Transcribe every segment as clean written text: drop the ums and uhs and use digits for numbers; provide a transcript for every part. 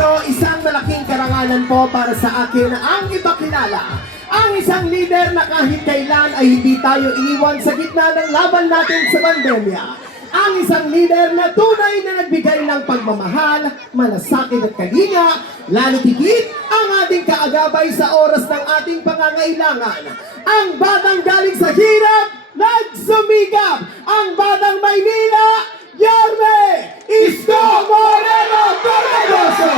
ito, isang malaking karangalan po para sa akin ang ipakilala ang isang leader na kahit kailan ay hindi tayo iniwan sa gitna ng laban natin sa pandemya. Ang isang leader na tunay na nagbigay ng pagmamahal, malasakit at kalinga, lalo higit ang ating kaagabay sa oras ng ating pangangailangan. Ang batang galing sa hirap, nagsumikap! Ang batang Maynila, Yorme Isko Moreno Torregoso!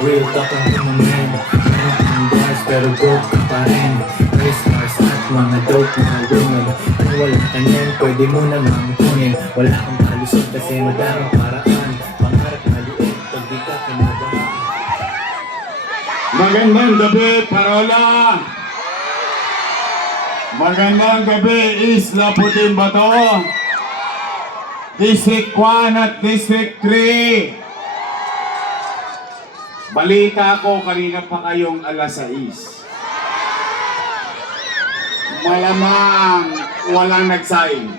Real talk ang kumamin, ang boys pero broke ka pa rin. Race cars at mga dope na women. Kung wala ka niyan, pwede mo namang kunin. Wala kang kalusot kasi madaming paraan. Pangarap maliit, pag di ka kinabahan. Magandang gabi, Parola! Magandang gabi, Isla Puting Bato! District 1 at District 3! Balita ko, kanina pa kayong alas 6. Malamang walang nagsaing.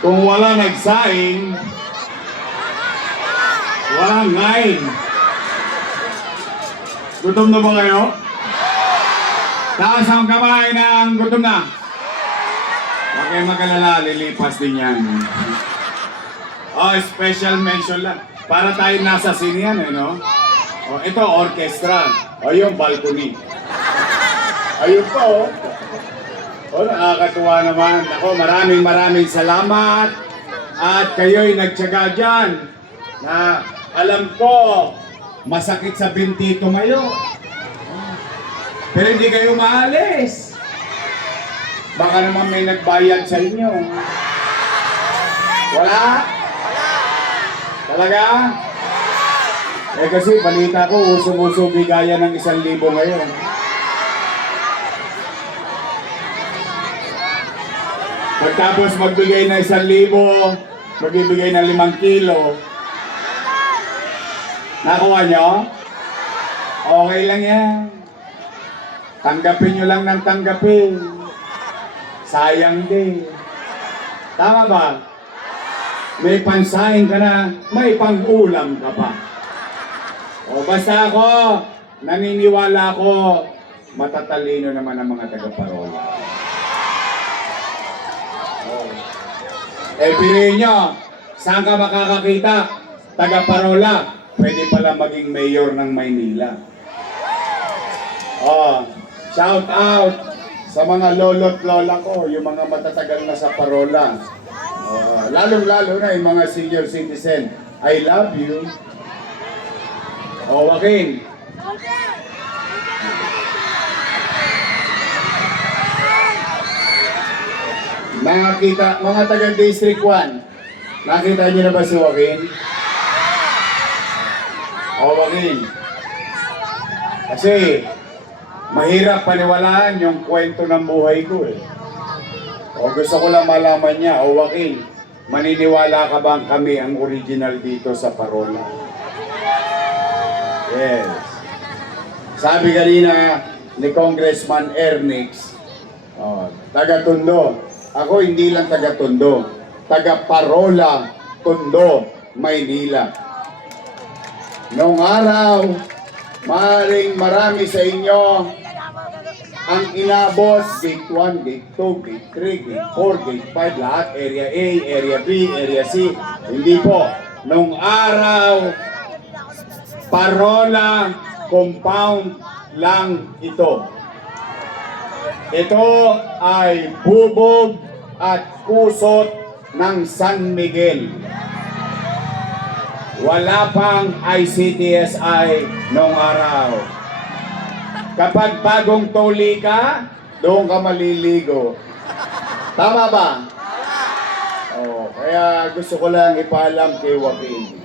Kung walang nagsaing, walang ngain. Gutom na ba kayo? Taas ang kamay ng gutom na. Huwag kayong mag-alala, lilipas din yan. Oh, special mention lang. Para tayo nasa scene yan, no? Oh, ito, orchestra. O, yung balcony. Ayun pa, oh. Oh, nakakatuwa naman. Ako, maraming salamat. At kayo'y nagtyaga dyan. Na alam ko, masakit sa binti tumayo. Pero hindi kayo maalis. Baka naman may nagbayad sa inyo. Wala? Talaga? Eh kasi balita ko, usong-uso bigaya ng 1,000 ngayon. Pagtapos magbigay ng 1,000, magbibigay ng 5 kilo. Nakuha nyo? Okay lang yan. Tanggapin nyo lang ng tanggapin. Sayang din. Tama ba? May pansahin ka na, may pang-ulam ka pa. O basta ako, naniniwala ako, matatalino naman ang mga taga-Parola. Eh, piliin nyo, saan ka makakakita? Taga-Parola, pwede pala maging mayor ng Maynila. Oh, shout out sa mga lolo't lola ko, yung mga matatagal na sa Parola. Lalong-lalo na yung mga senior citizen. I love you. O, Joaquin. Nakita, mga taga-District 1, nakita niyo na ba si Joaquin? O, Joaquin. Kasi, mahirap paniwalaan yung kwento ng buhay ko eh. O gusto ko lang malaman niya, o Joaquin, maniniwala ka bang kami ang original dito sa Parola? Yes. Sabi kanina ni Congressman Ernix, taga-Tondo. Ako hindi lang taga-Tondo, taga-Parola, Tondo, Maynila. Noong araw, maaaring marami sa inyo ang inabot, gate 1, gate 2, gate 3, gate 4, gate 5, lahat, area A, area B, area C. Hindi po. Nung araw, Parola compound lang ito. Ito ay bubog at kusot ng San Miguel. Wala pang ICTSI nung araw. Kapag bagong tuli ka, doon ka maliligo. Tama ba? Kaya gusto ko lang ipaalam kay Joaquin.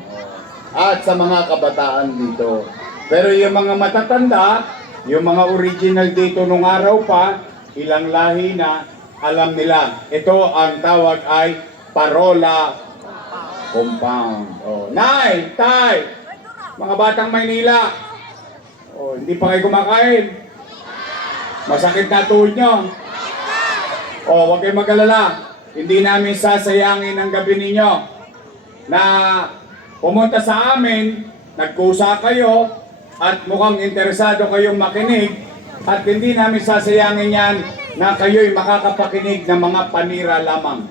At sa mga kabataan dito. Pero yung mga matatanda, yung mga original dito nung araw pa, ilang lahi na, alam nila. Ito ang tawag ay Parola Compound. Nay, tay, mga batang Maynila, hindi pa kayo kumakain. Masakit na tuhod nyo. Huwag kayong mag-alala. Hindi namin sasayangin ang gabi ninyo. na pumunta sa amin, nagkusa kayo, at mukhang interesado kayong makinig, at hindi namin sasayangin yan na kayo'y makakapakinig ng mga panira lamang.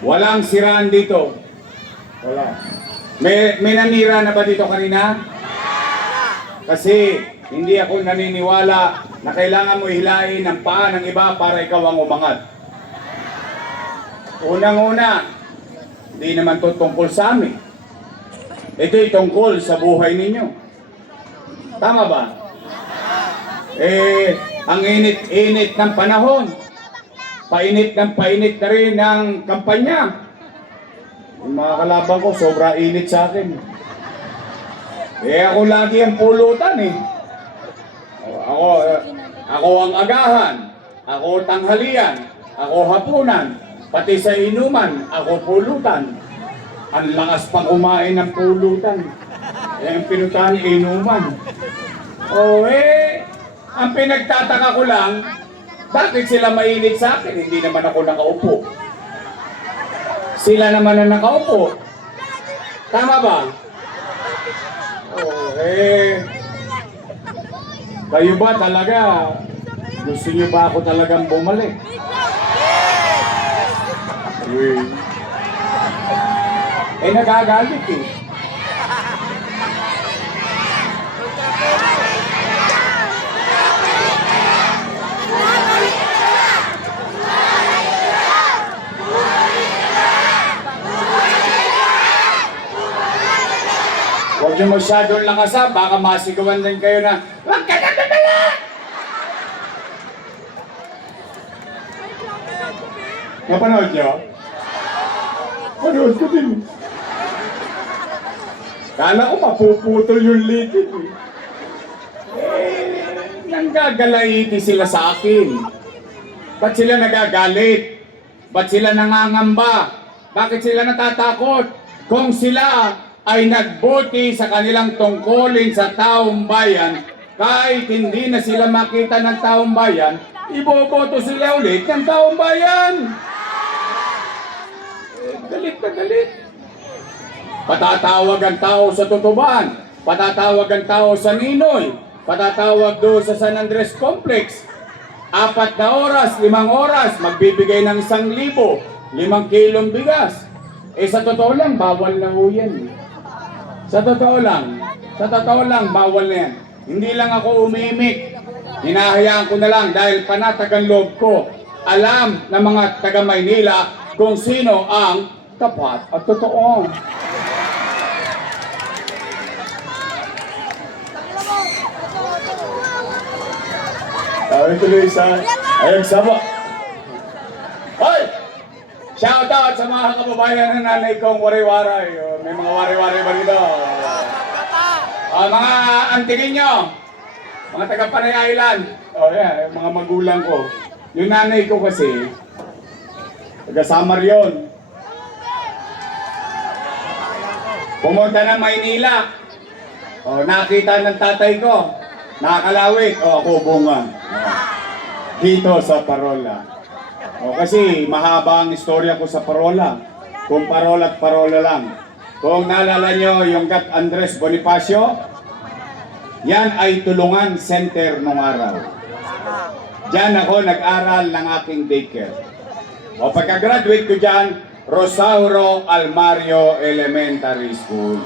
Walang siraan dito. Wala. May nanira na ba dito kanina? Kasi hindi ako naniniwala na kailangan mo hilain ang paa ng iba para ikaw ang umangat. Unang-una, hindi naman to tungkol sa amin. Ito'y tungkol sa buhay ninyo. Tama ba? Ang init-init ng panahon. Painit na rin ng kampanya. Yung mga kalaban ko, sobra init sa akin. Ako lagi ang pulutan eh. Ako ang agahan. Ako tanghalian. Ako hapunan. Pati sa inuman, ako pulutan. Ang lakas pang kumain ng pulutan. Ang pinutahan inuman. Ang pinagtataka ko lang, bakit sila mainit sa akin? Hindi naman ako nakaupo. Sila naman ang nakaupo. Tama ba? Kayo ba talaga? Gusto niyo ba ako talagang bumalik? Nagagalit eh. Huwag niyo masyadong lakasan, baka masigawan din kayo na, "Huwag ka na tumala!" Napanood niyo? Panood ko din. Kala ko mapuputol yung litid eh. Nanggagalaiti sila sa akin. Ba't sila nagagalit? Ba't sila nangangamba? Bakit sila natatakot? Kung sila ay nagbuti sa kanilang tungkulin sa taong bayan, kahit hindi na sila makita ng taong bayan, iboboto sila ulit ng taong bayan. Galit na galit. Patatawag ang tao sa Tutuban, patatawag ang tao sa Ninoy, patatawag doon sa San Andres Complex. 4 na oras, 5 oras, magbibigay ng 1,000, 5 kilong bigas. Sa totoo lang, bawal na ho yan. Sa totoo lang, bawal na yan. Hindi lang ako umimik. Hinahayaan ko na lang dahil panatagang loob ko. Alam ng mga taga Maynila kung sino ang tapat at totoo. Tuloy sa ayag sabo. Hoy! Shout out sa mga kababayan ng nanay kong wari-waray. May mga wari-waray ba dito? Mga antigin nyo, mga taga-Panay Island. Yung mga magulang ko. Yung nanay ko kasi, taga-Samar yun. Pumunta ng Maynila. Nakita ng tatay ko. Nakakalawit. Ako bunga. Dito sa Parola. Kasi mahaba ang istorya ko sa Parola. Kung parola at parola lang. Kung naalala nyo yung Gat Andres Bonifacio, yan ay tulungan center nung araw. Diyan ako nag-aral ng aking daycare. Pagka-graduate ko dyan, Rosauro Almario Elementary School.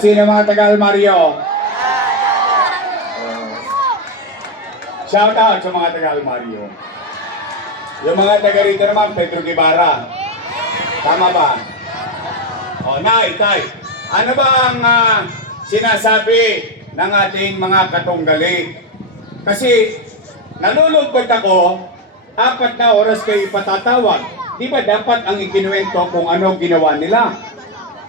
Sino mga taga-Almario? Shout out sa mga taga-Almario. Yung mga taga rito naman, Pedro Guevara. Tama ba? Tay, ano ba ang sinasabi ng ating mga katunggali? Kasi nalulungkot ako, 4 na oras kayo ipatatawag. Di ba dapat ang ikinuwento kung ano ginawa nila?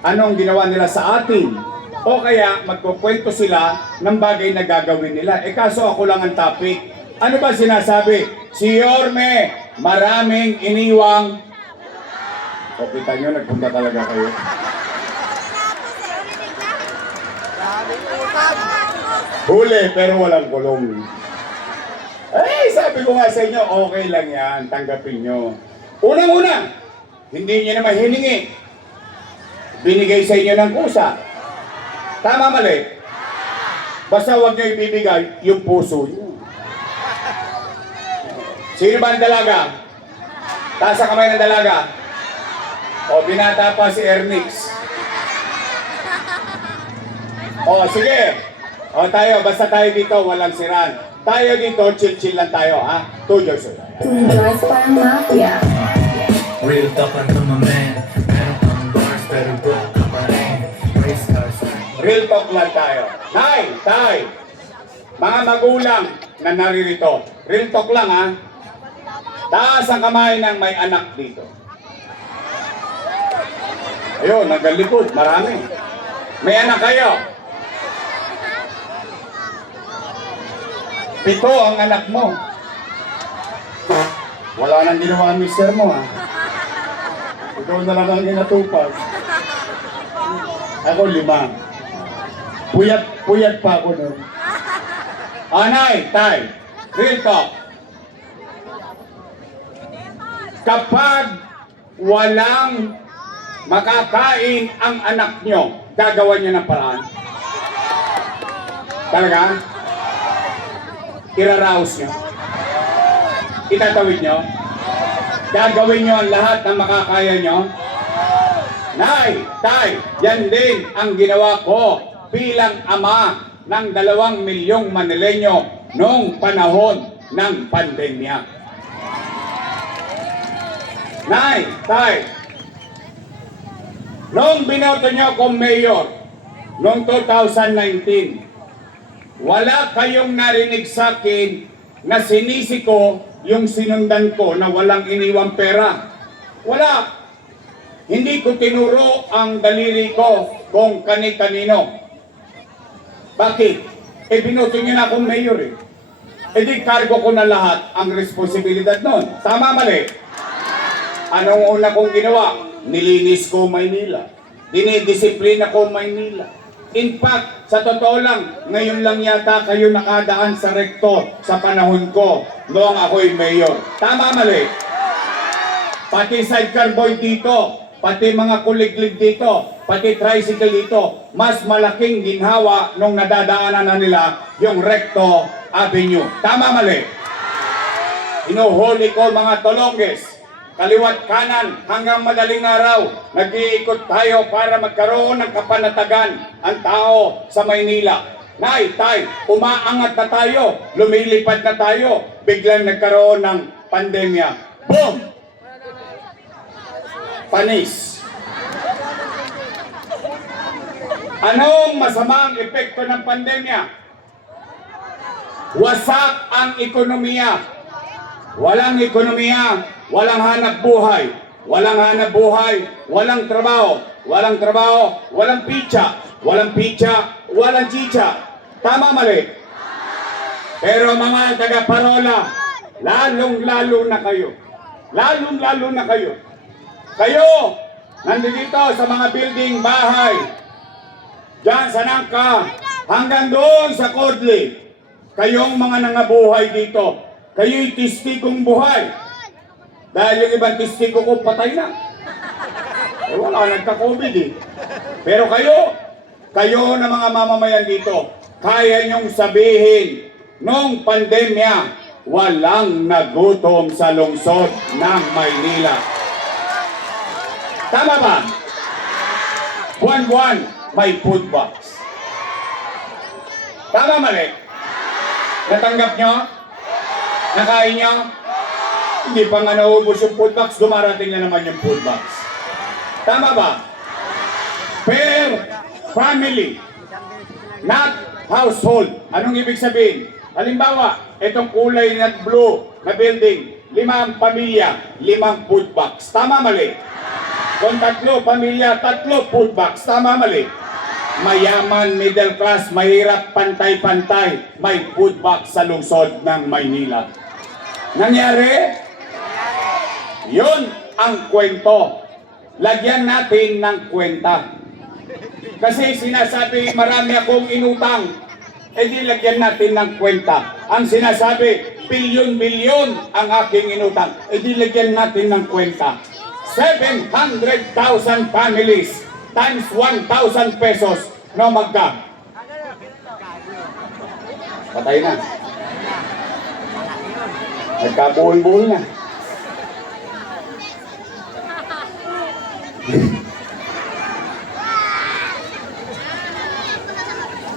Anong ginawa nila sa atin? O kaya magkukwento sila ng bagay na gagawin nila. Kaso ako lang ang topic. Ano ba sinasabi? Si Yorme, maraming iniwang... Kita nyo, nagpunta talaga kayo. Huli, pero walang kulong. Sabi ko nga sa inyo, okay lang yan, tanggapin nyo. Unang-una, hindi niyo naman hiningi. Binigay sa inyo ng kusa. Tama, mali? Basta huwag niyo ibibigay yung puso niyo. Sino ba ang dalaga? Taas ang kamay ng dalaga. O, binata pa si Ernix. O, sige. O, tayo, basta tayo dito, walang siran. Tayo dito, chill-chill lang tayo, ha? 2 years old. Tumbas parang mafia. Real talk lang to my man. Meron kang bars pero broke ka pa rin. Race cars. Real talk lang tayo. Nay, tay, mga magulang na naririto. Real talk lang, ha? Taas ang kamay ng may anak dito. Ayun, nagalikod, marami. May anak kayo. 7 ang anak mo. Wala nang ginawa ang mister mo, ha? Ikaw na lang ang ginatupag. Ako 5. Puyat pa ako nun. Anay, tay, real talk. Kapag walang makakain ang anak nyo, gagawa nyo ng paraan. Talaga? Iraraos nyo. Itatawid nyo. Gagawin nyo ang lahat ng makakaya nyo. Nay, tay, yan din ang ginawa ko bilang ama ng 2 milyong Manileño noong panahon ng pandemya. Nay, tay, noong binoto nyo akong mayor, noong 2019, wala kayong narinig sa akin na sinisi ko yung sinundan ko na walang iniwang pera. Wala. Hindi ko tinuro ang daliri ko kung kani-kanino. Bakit? Binoto nyo na akong mayor eh. Di kargo ko na lahat ang responsibilidad nun. Tama, mali? Anong una kong ginawa? Nilinis ko Maynila. Dinidisiplina ko Maynila. In fact, sa totoo lang, ngayon lang yata kayo nakadaan sa rektor sa panahon ko noong ako'y mayor. Tama, mali? Pati sidecar boy dito, pati mga kuliglig dito, pati tricycle dito, mas malaking ginhawa nung nadadaanan na nila yung Recto Avenue. Tama, mali? Inuhuli ko mga tolongges. Kaliwat kanan hanggang madaling araw, nag-iikot tayo para magkaroon ng kapanatagan ang tao sa Maynila. Nay, tay, umaangat na tayo, lumilipad na tayo, biglang nagkaroon ng pandemya. Boom! Panis. Anong masamang epekto ng pandemya? Wasak ang ekonomiya. Walang ekonomiya, walang hanap buhay. Walang hanap buhay, walang trabaho. Walang trabaho, walang pizza. Walang pizza, walang chicha. Tama, mali? Pero mga taga-parola, lalong-lalo na kayo. Lalong-lalo na kayo. Kayo, nandito sa mga building, bahay, dyan sa Nangka, hanggang doon sa Codley, kayong mga nangabuhay dito, kayo'y testigong buhay. Dahil yung ibang testigo ko patay na. Wala, nagka-COVID eh. Pero kayo na mga mamamayan dito, kaya nyong sabihin, nung pandemya, walang nagutom sa lungsod ng Maynila. Tama ba? Buwan-buwan, may food box. Tama, mali? Natanggap nyo? Nakain nyo? Hindi pa nga naubos yung food box, dumarating na naman yung food box. Tama ba? Per family, not household. Anong ibig sabihin? Halimbawa, itong kulay na blue na building, 5 pamilya, 5 food box. Tama, mali? Kung 3 pamilya, 3 food box. Tama, mali? Mayaman, middle class, mahirap, pantay-pantay, may food box sa lungsod ng Maynila. Nangyari? Yun ang kwento. Lagyan natin ng kwenta. Kasi sinasabi marami akong inutang, di lagyan natin ng kwenta. Ang sinasabi, bilyon-bilyon ang aking inutang, di lagyan natin ng kwenta. 700,000 families times 1,000 pesos. No, magka? Patay na. Nagkabuhol-buhol na.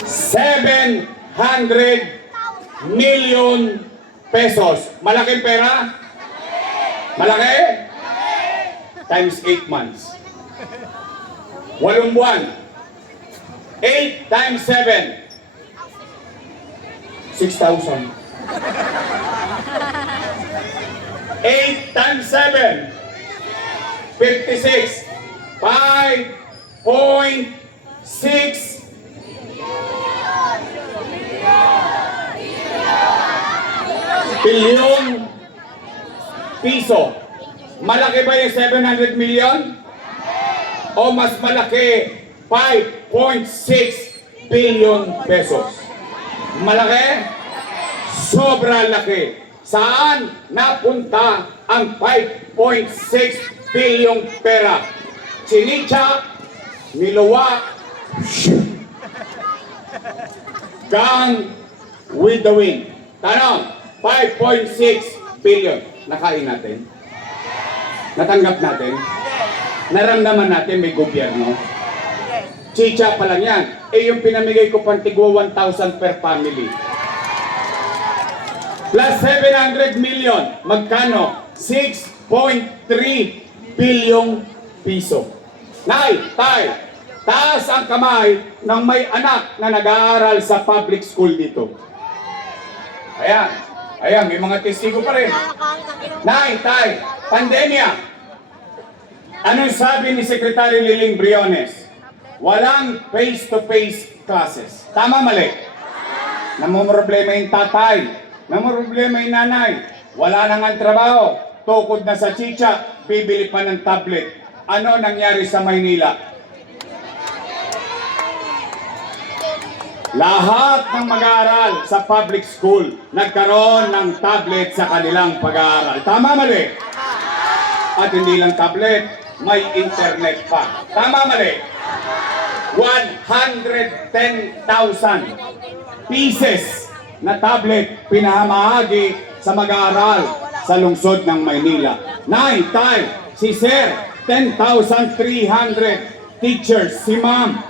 $700 million pesos. Malaking pera? Malaki? Times 8 months. 8 buwan. 8 times 7. 6,000. 8 times 7. 56. 5.6 billion piso. Malaki ba yung 700 million? O mas malaki 5.6 billion pesos? Malaki? Sobra laki. Saan napunta ang 5.6 billion pera? Chinicha, niluwa, gone with the wind. Tanong, 5.6 billion. Nakain natin? Natanggap natin? Naramdaman natin may gobyerno? Chicha pa lang yan. Eh yung pinamigay ko pang tigwa 1,000 per family. Plus 700 million. Magkano? 6.3 billion piso. Nay, tay, taas ang kamay ng may anak na nag-aaral sa public school dito. Ayan. Ayan, may mga testigo pa rin. Nay, tay, pandemya. Anong sabi ni Secretary Liling Briones? Walang face-to-face classes. Tama, mali? Namumroblema yung tatay. Namumroblema yung nanay. Wala nang ang trabaho. Tukod na sa chicha, bibili pa ng tablet. Ano nangyari sa Maynila? Lahat ng mag-aaral sa public school nagkaroon ng tablet sa kanilang pag-aaral. Tama, mali? At hindi lang tablet, may internet pa. Tama, mali? 110,000 pieces na tablet pinahamahagi sa mag-aaral sa lungsod ng Maynila. Nay, tay, si Sir, 10,300 teachers, si Ma'am,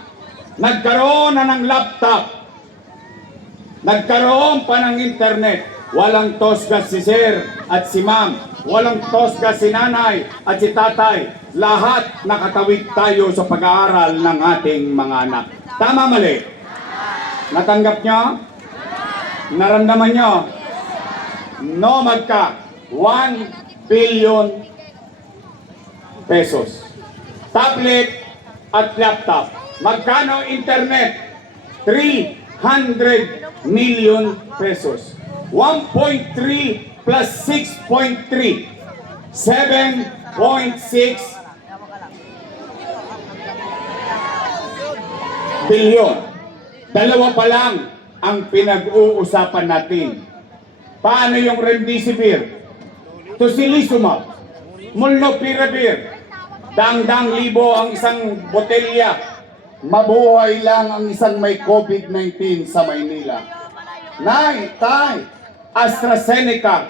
nagkaroon na ng laptop, nagkaroon pa ng internet. Walang tosgas si Sir at si Ma'am, walang tosgas si Nanay at si Tatay. Lahat nakatawid tayo sa pag-aaral ng ating mga anak. Tama, mali? Natanggap nyo? Naramdaman nyo? No, magka 1 billion pesos. Tablet at laptop. Magkano internet? 300 million pesos. 1.3 plus 6.3. 7.6 billion. Dalawa pa lang ang pinag-uusapan natin. Paano yung remdesivir? Tocilizumab, molnupiravir, dang-dang libo ang isang botelya. Mabuhay lang ang isang may COVID-19 sa Maynila. Nay, tay, AstraZeneca,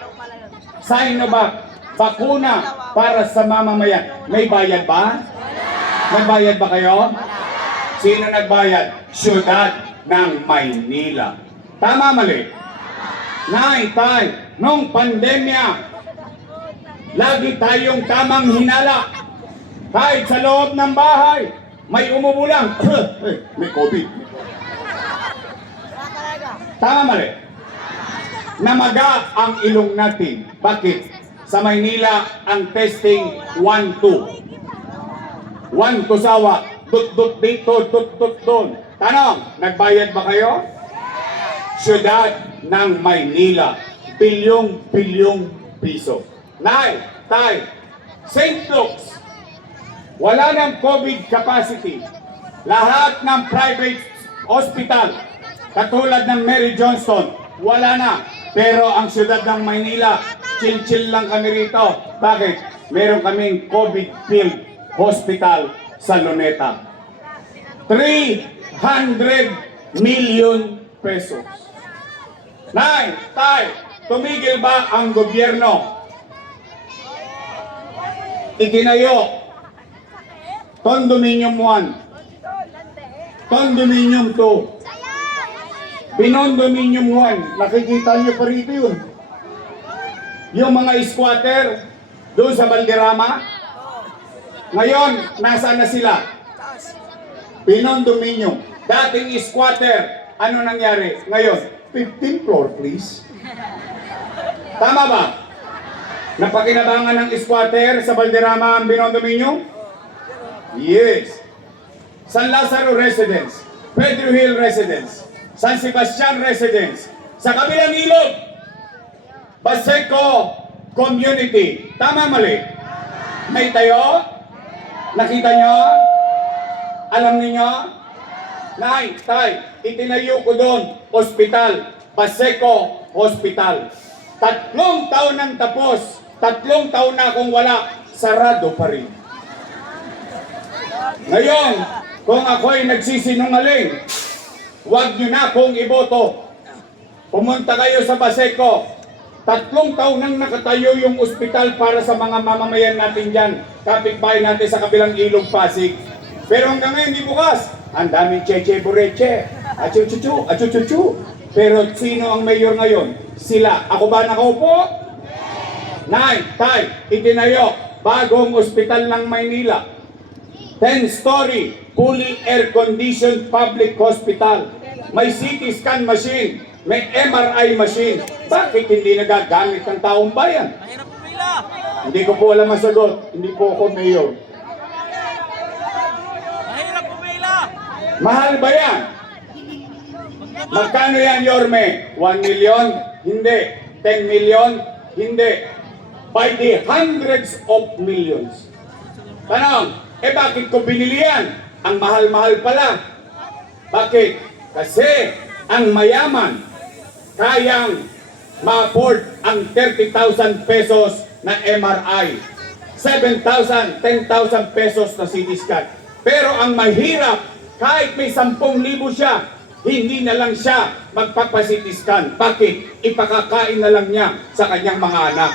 Sinovac, bakuna para sa mamamayan. May bayad ba? May bayad ba kayo? Sino nagbayad? Siyudad ng Maynila. Tama, mali? Nay, tay, nung pandemya, lagi tayong tamang hinala. Kahit sa loob ng bahay, may umubo lang. May COVID. Tama, mali? Namaga ang ilong natin. Bakit? Sa Maynila, ang testing 1-2. 1 to sawa. Tut-tut dito, tut-tut doon. Tanong, nagbayad ba kayo? Siyudad ng Maynila, bilyong-bilyong piso. Nay, tay, St. Luke's, wala ng COVID capacity. Lahat ng private hospital, katulad ng Mary Johnston, wala na. Pero ang siyudad ng Maynila, chill-chill lang kami rito. Bakit? meron kaming COVID field hospital sa Luneta. 300 million pesos. Nay, tay, tumigil ba ang gobyerno? Itinayo Condominium 1, Condominium 2, Pinondominium 1, nakikita niyo pa rito yun. Yung mga squatter doon sa Valderrama, ngayon, nasaan na sila? Pinondominium. Dating squatter, ano nangyari? Ngayon, 15th floor please. Tama ba? Napakinabangan ng squatter sa Valderrama ang Pinondominium? Yes. San Lazaro Residence, Pedro Hill Residence, San Sebastian Residence, sa kabilang ilog, Baseco Community. Tama mali? May tayo? Nakita nyo? Alam niyo? Nay, tay, itinayo ko doon, hospital, Baseco Hospital. 3 taon nang tapos, 3 taon na akong wala, sarado pa rin. Ngayon, kung ako'y nagsisinungaling, huwag nyo na akong iboto. Pumunta kayo sa Baseco. 3 taon nang nakatayo yung ospital para sa mga mamamayan natin dyan. Kapitbahay natin sa kabilang ilog Pasig. Pero hanggang ngayon di bukas. Ang daming cheche bureche. Achuchuchu, achuchuchu. Pero sino ang mayor ngayon? Sila. Ako ba nakaupo? Nay, tay, itinayo. Bagong ospital ng Maynila. 10-story, fully air-conditioned public hospital. May CT scan machine, may MRI machine. Bakit hindi nagagamit ng taong bayan? Mahirap pumila. Hindi ko po alam ang sagot. Hindi po ako mayor. Mahirap pumila. Mahal ba yan? Magkano yan, Yorme? 1 million? Hindi. 10 million? Hindi. By the hundreds of millions. Tanong, bakit ko binili yan? Ang mahal-mahal pala. Bakit? Kasi ang mayaman kayang ma-afford ang 30,000 pesos na MRI. 7,000, 10,000 pesos na CT scan. Pero ang mahirap, kahit may 10,000 siya, hindi na lang siya magpapa-CT scan. Bakit? Ipakakain na lang niya sa kanyang mga anak.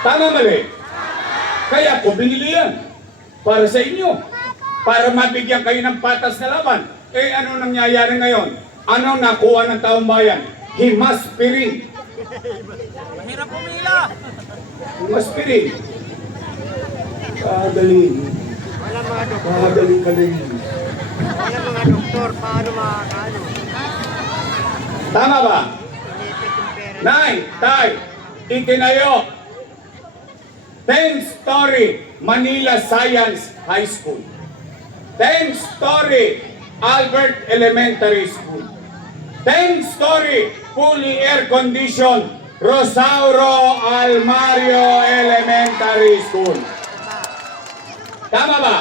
Tama mali? Kaya ko binili yan. Para sa inyo. Para mabigyan kayo ng patas na laban. Ano nangyayari ngayon? Ano nakuha ng taong bayan? Himaspirin. Mahirap pumila. Himaspirin. Kagaling. Wala mga doktor. Kagaling. Wala mga doktor. Paano makakaano? Tama ba? Nay, tay, itinayo. 10-story Manila Science High School. 10-story Albert Elementary School. 10-story fully air-conditioned Rosauro Almario Elementary School. Tama ba?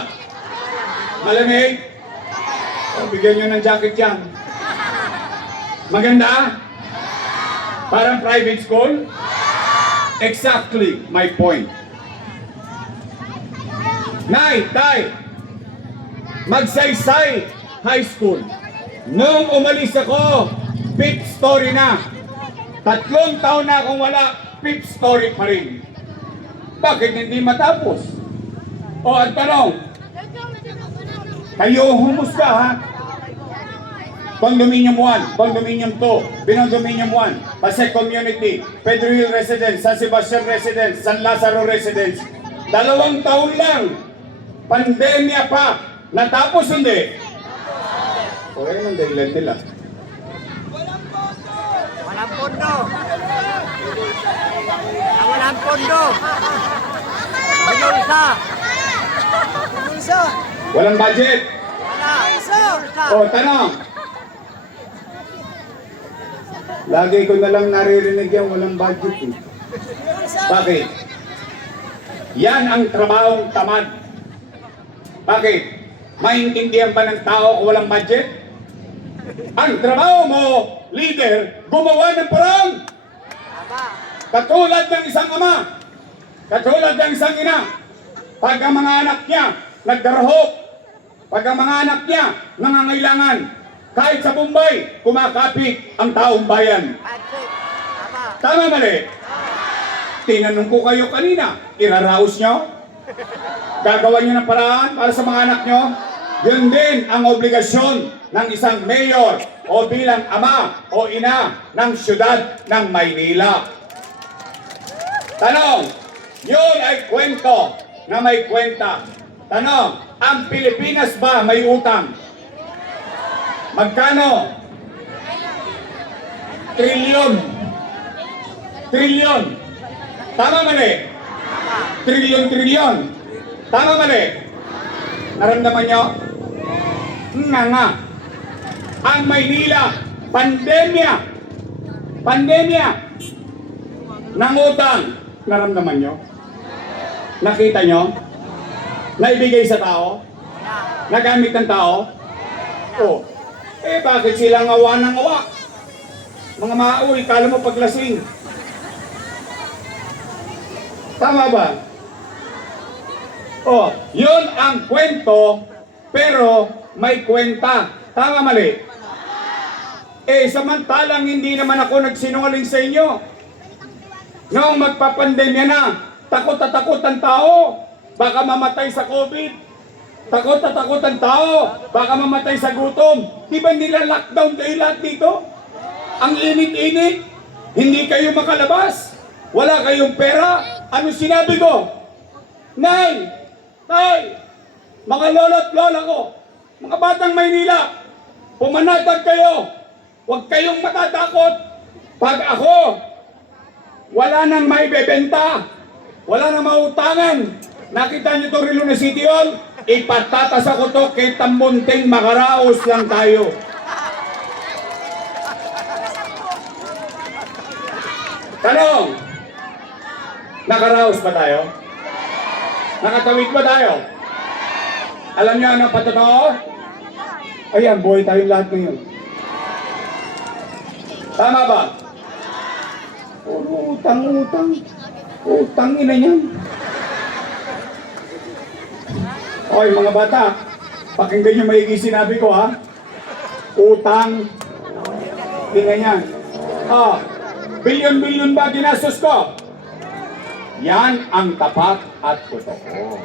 Malamig? Bigyan nyo ng jacket yan. Maganda? Parang private school? Exactly my point. Nay, tay, Magsaysay High School. Nung umalis ako, 5th story na. 3 taon na akong wala, 5th story pa rin. Bakit hindi matapos? O ang tanong, kayo humusga ha? Condominium 1, Condominium 2, Pinondominium 1, Pasec Community, Pedro Hill Residence, San Sebastian Residence, San Lazaro Residence. 2 taon lang. Pandemya pa. Natapos hindi? O yan ang dahilan nila. Walang pondo. Walang pondo. Binulsa. Binulsa. Walang budget. Wala. Binulsa. O, tanong. Lagi ko na lang naririnig yan, walang budget eh. Bakit? Yan ang trabahong tamad. Bakit? Maintindihan ba ng tao kung walang budget? Ang trabaho mo, leader, gumawa ng parang. Katulad ng isang ama. Katulad ng isang ina, pag ang mga anak niya nagdarahop, pag ang mga anak niya nangangailangan, kahit sa Bombay, kumakapit ang taong bayan. Tama mali? Tinanong ko kayo kanina, iraraos nyo? Gagawa nyo ng paraan para sa mga anak nyo? Yun din ang obligasyon ng isang mayor o bilang ama o ina ng syudad ng Maynila. Tanong, yun ay kwento na may kwenta. Tanong, ang Pilipinas ba may utang? Magkano? Trilyon. Trilyon. Tama mali? Trilyon. Tama mali? Naramdaman nyo? Nga. Ang Maynila, pandemya ng utang. Naramdaman nyo? Nakita nyo? Naibigay sa tao? Nagamit ng tao? Oh. Bakit silang awa ng awa? Mga maul, kala mo paglasing. Tama ba? Oh, yun ang kwento, pero may kwenta. Tama mali? Samantalang hindi naman ako nagsinungaling sa inyo. Noong magpapandemya na, takot na takot ang tao. Baka mamatay sa COVID. Takot na takot ang tao. Baka mamatay sa gutom. Di ba nila lockdown kayo lahat dito? Ang init-init. Hindi kayo makalabas. Wala kayong pera. Ano sinabi ko? Nay! Mga lolo't lola ko, mga batang Maynila, pumanatag kayo. Huwag kayong matatakot. Pag ako, wala nang maibebenta, wala nang mautangan. Nakita niyo to Rilo na City Hall? Ipatatas ako to kay Tambunting, makaraos lang tayo. Tanong, nakaraos ba tayo? Nakatawid ba tayo? Alam niyo ano patotoo? Ayan, buhay tayong lahat ngayon. Tama ba? Puro utang. Utang ina niyan. Oy, mga bata, pakinggan niyo maigi sinabi ko ha. Utang. Ina niyan. Bilyon-bilyon ba ginastos ko? Yan ang tapat at totoo.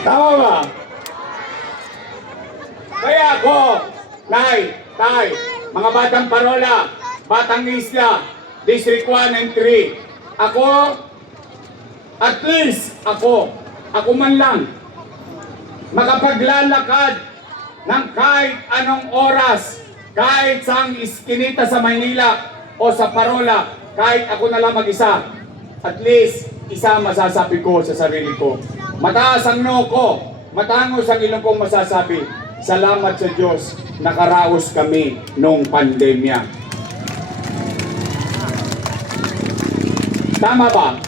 Tama ba? Kaya ako, Nay, Tay, mga batang Parola, batang Isla, District 1 and 3, ako, at least ako man lang, makapaglalakad ng kahit anong oras, kahit sa iskinita sa Maynila o sa Parola, kahit ako na lang mag-isa, at least isa masasabi ko sa sarili ko. Mataas ang noo ko, matangos ang ilong kong masasabi. Salamat sa Diyos, nakaraos kami nung pandemya. Tama ba?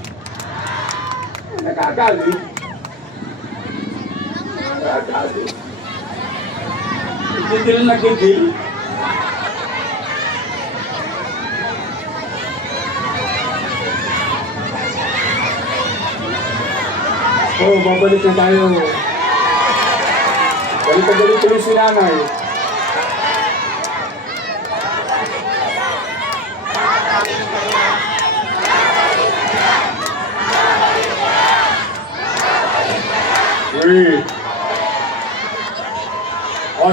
Nakagalit. Gigil na gigil. Babalik na tayo. Galit tuloy si nanay.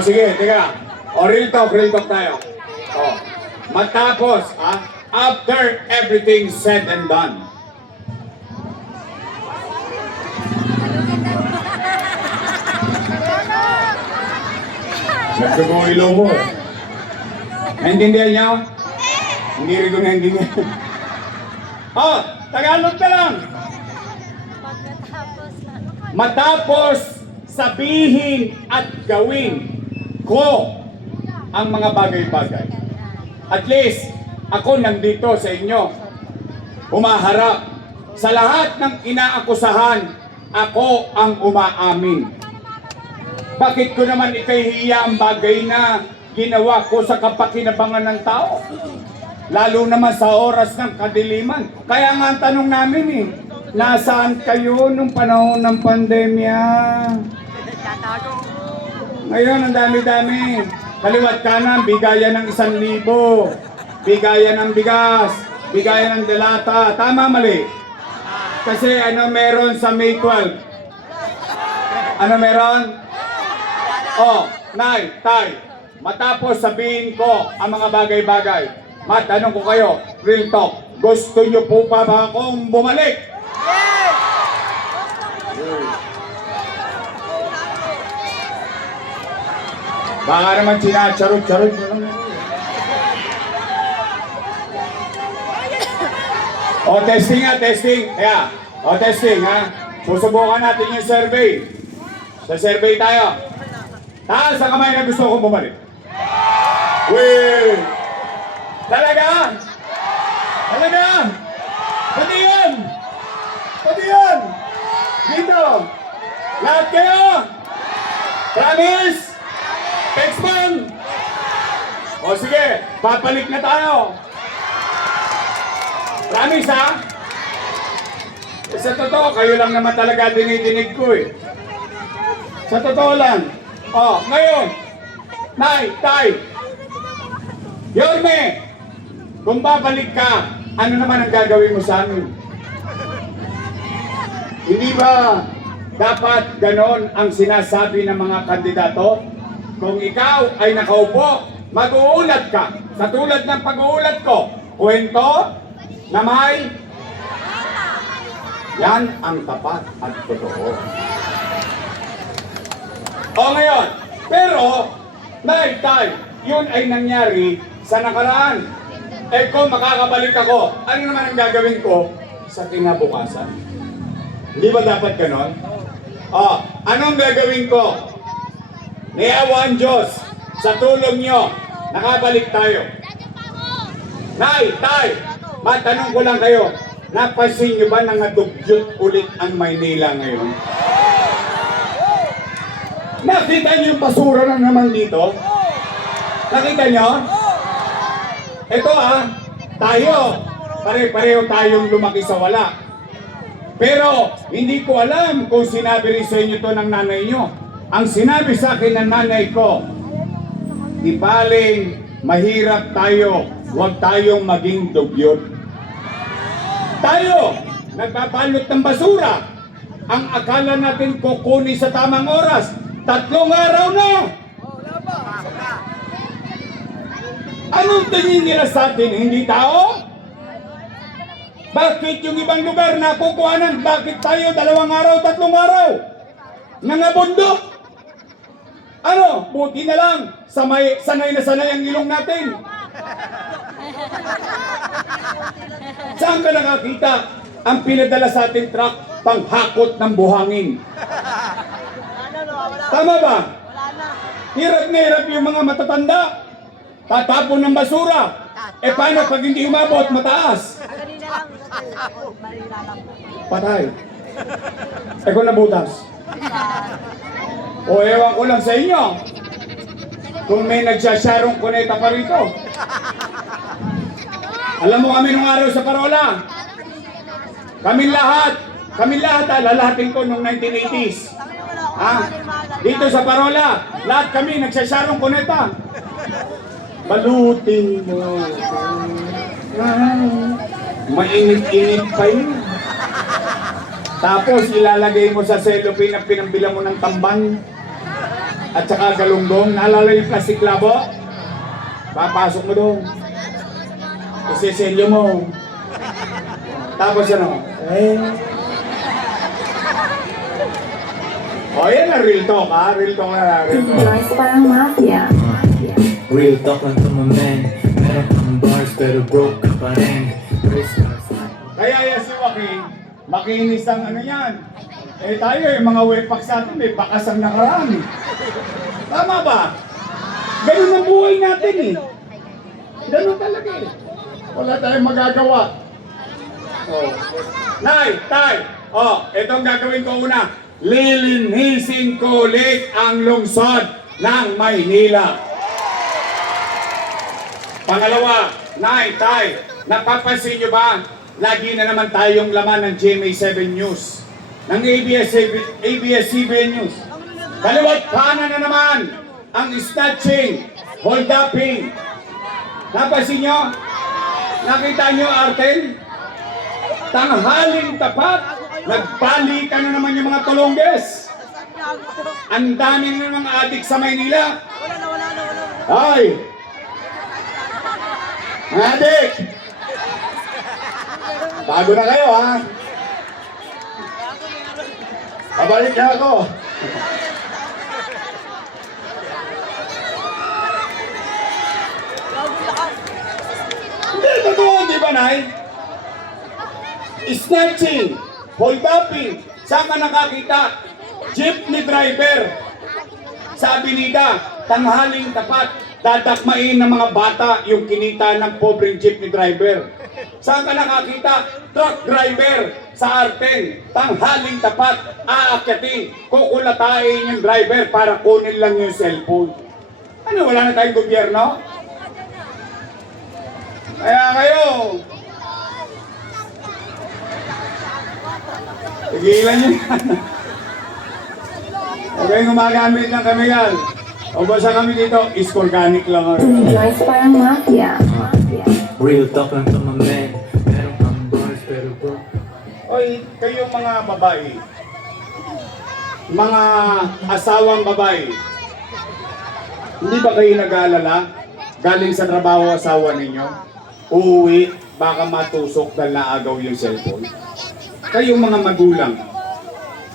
Sige, teka. Real talk tayo. Matapos, after everything said and done, nagdugo ilaw mo. Naintindihan niyo? Hindi rin ko naintindihan. Tagalog na lang. Matapos sabihin at gawin ko ang mga bagay-bagay. At least, ako nandito sa inyo. Humaharap. Sa lahat ng inaakusahan, ako ang umaamin. Bakit ko naman ikahihiya ang bagay na ginawa ko sa kapakinabangan ng tao. Lalo naman sa oras ng kadiliman. Kaya nga ang tanong namin nasaan kayo nung panahon ng pandemya? Tatago. Ngayon, ang dami-dami. Kaliwat kanan, bigayan ng 1,000. Bigayan ng bigas. Bigayan ng delata. Tama, mali? Kasi meron sa May 12? Ano meron? Oh, Nay, Tay, matapos sabihin ko ang mga bagay-bagay, matanong ko kayo, real talk, gusto nyo po pa ba akong bumalik? Baka naman sinacharot-charot mo lang. O, testing nga, testing. Kaya, testing ha. Susubukan natin yung survey. Sa survey tayo. Taas ang kamay na gusto kong bumalik. Wait! Talaga? Talaga? Pati yan! Pati yan! Dito! Lahat kayo! Promise! Textman! O sige, papalik na tayo. Promise ha? Sa totoo, kayo lang naman talaga dinidinig ko eh. Sa totoo lang. O, ngayon, Nay, Tay, Yorme, kung babalik ka, ano naman ang gagawin mo sa amin? Hindi ba dapat ganon ang sinasabi ng mga kandidato? Kung ikaw ay nakaupo, mag-uulat ka. Sa tulad ng pag-uulat ko, kwento na may yan ang tapat at totoo. O ngayon, pero, Nay, Tay, yun ay nangyari sa nakaraan. Eh kung makakabalik ako, ano naman ang gagawin ko sa kinabukasan? Hindi ba dapat ganon? O, anong gagawin ko? Niyawa ang Diyos, sa tulong nyo, nakabalik tayo. Nay, Tay, matanong ko lang kayo, napansin nyo ba na nadugyot ulit ang Maynila ngayon? Nakita nyo yung basura na naman dito? Nakita nyo? Ito tayo, pare-pareho tayong lumaki sa wala. Pero hindi ko alam kung sinabi rin sa inyo to ng nanay nyo. Ang sinabi sa akin ng nanay ko, ibaling mahirap tayo, huwag tayong maging dugyot. Tayo, nagbabalot ng basura. Ang akala natin kukunin sa tamang oras, 3 araw na. Anong tingin nila sa atin? Hindi tao? Bakit yung ibang lugar na kukuhanan? Bakit tayo 2 araw, 3 araw? Nangabundok? Ano? Buti na lang. Sanay na sanay ang ilong natin. Saan ka nakakita ang pinadala sa ating truck panghakot ng buhangin? Tama ba? Hirap na hirap yung mga matatanda. Tatapon ng basura. Eh paano pag hindi umabot mataas? Patay. Eh kung nabutas. O ewan ko lang sa inyo. Kung may nagsasyarong kuneta pa rito. Alam mo kami nung araw sa Parola. Kaming lahat lalahatin ko nung 1980s. Dito sa Parola, lahat kami nagsasyarong kuneta. Balutin mo. Mainit-init pa yun. Tapos ilalagay mo sa cellophane na pinambila mo ng tambang at saka galunggong. Naalala yung plastic labo? Papasok mo doon. Isiselyo mo. Tapos O yan ang real talk Real talk na. Noise parang mafia. Real talk lang to my man. Meron kang bars pero broke ka pa rin. Kaya yan si Joaquin, makinis ang yan. Eh tayo mga wepak sa atin, may bakas ang nakaraan Tama ba? Ganun ang buhay natin Ganun talaga Wala tayong magagawa. Nay, Tay, itong gagawin ko una. Lilinisin ko ulit ang lungsod ng Maynila. Pangalawa, Nay, Tay, napapansin nyo ba? Lagi na naman tayong laman ng GMA7 News, ng ABS-CBN News. Kaliwat kanan na naman ang snatching, hold-upping. Napansin nyo? Nakita nyo, Artel? Tanghaling tapat, nagbalikan na naman yung mga tulongges. Ang daming na mga adik sa Maynila. Ay! Mga adik! Bago na kayo, ha? Pabalik na ako. Hindi, totoo, di ba, Nay? Snatching, hold-upping, saan ka nakakita? Jeepney driver sa Avenida, tanghaling tapat, dadakmain ng mga bata yung kinita ng pobreng jeepney driver. Saan ka nakakita? Truck driver sa Arten, tanghaling tapat, aakyatin, kukulatain yung driver para kunin lang yung cellphone. Ano, wala na tayong gobyerno? Kaya kayo, tigilan nyo yan. Okay, gumagamit ng kamigal. O basta kami dito, is organic lang. Joyce parang mafia. Mafia. Real talk lang to my man. Meron pang bars pero bro. Oy, kayo mga babae, mga asawang babae, hindi ba kayo nag-aalala? Galing sa trabaho asawa ninyo, uuwi, baka matusok dahil naagaw yung cellphone. Kayong mga magulang,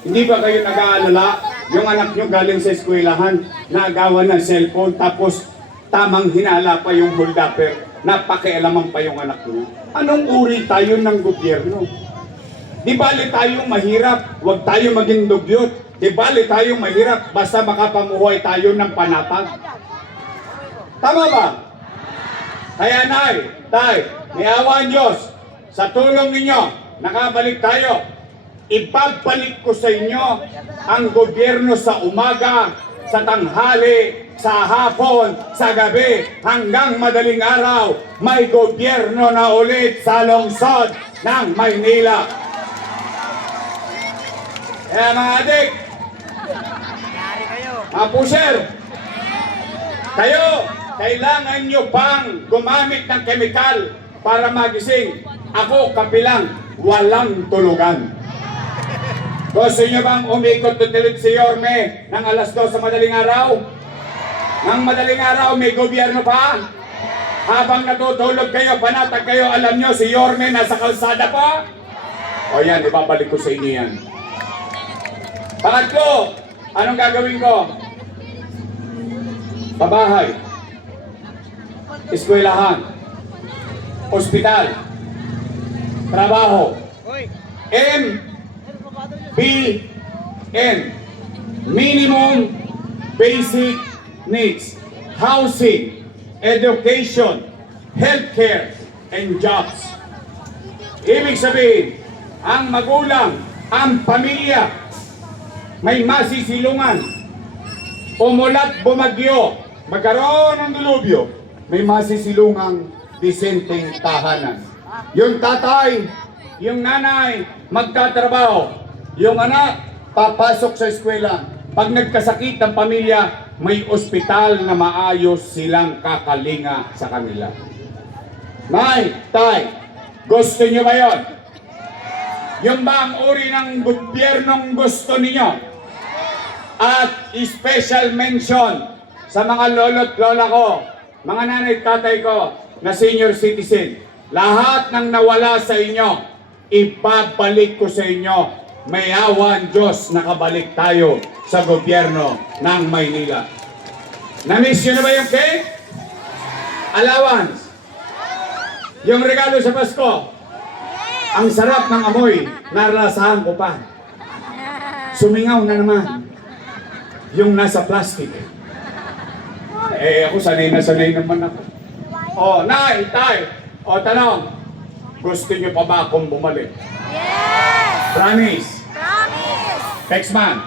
hindi ba kayo nag-aalala? Yung anak nyo galing sa eskwelahan, naagawan ng cellphone, tapos tamang hinala pa yung hold-upper, napakialaman pa yung anak nyo. Anong uri tayo ng gobyerno? Di bali tayong mahirap, huwag tayo maging dugyot. Di bali tayong mahirap, basta makapamuhay tayo ng panatag. Tama ba? Kaya Nay, Tay, may awa ang Diyos, sa tulong ninyo, nakabalik tayo. Ipagbalik ko sa inyo ang gobyerno sa umaga, sa tanghali, sa hapon, sa gabi, hanggang madaling araw, may gobyerno na ulit sa lungsod ng Maynila. Kaya mga adik, mga pusher, kayo, kailangan nyo pang gumamit ng kemikal para magising. Ako, kapilang, walang tulugan. Gusto nyo bang umikot tutulit si Yorme ng alas 2 sa madaling araw? Nang madaling araw, may gobyerno pa? Habang natutulog kayo, panatag kayo, alam nyo, si Yorme nasa kalsada pa? O yan, ibabalik ko sa inyo yan. Pangatlo, anong gagawin ko? Pabahay, eskwelahan, ospital, trabaho, MBN, minimum basic needs, housing, education, healthcare, and jobs. Ibig sabihin, ang magulang, ang pamilya, may masisilungan. Umulat, bumagyo, magkaroon ng dilubyo, may masisilungang disenteng tahanan. Yung tatay, yung nanay, magtatrabaho. Yung anak, papasok sa eskwela. Pag nagkasakit ng pamilya, may ospital na maayos silang kakalinga sa kanila. Nay, Tay, gusto niyo ba yun? Yung ba ang uri ng gobyernong gusto ninyo? At special mention sa mga lolo't lola ko, mga nanay at tatay ko na senior citizen. Lahat ng nawala sa inyo, ibabalik ko sa inyo. May awa ang Diyos, nakabalik tayo sa gobyerno ng Maynila. Na-miss nyo na ba yung cake? Allowance? Yung regalo sa Pasko? Ang sarap ng amoy, naranasahan ko pa. Sumingaw na naman yung nasa plastic. Eh, ako sanay naman ako. Oh, Nay, Tay, o tanong, gusto niyo pa ba akong bumalik? Yes! Promise? Promise! Texman?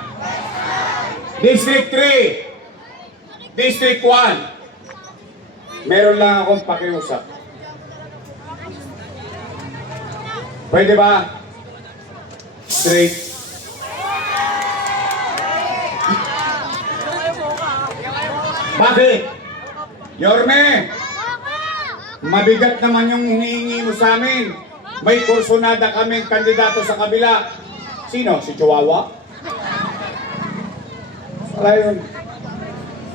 District 3, District 1, Meron lang akong pakiusap. Pwede ba? Straight. Bakit? Yorme, mabigat naman yung hinihingi mo sa amin. May kursunada kaming kandidato sa kabila. Sino? Si Chihuahua? Wala yun.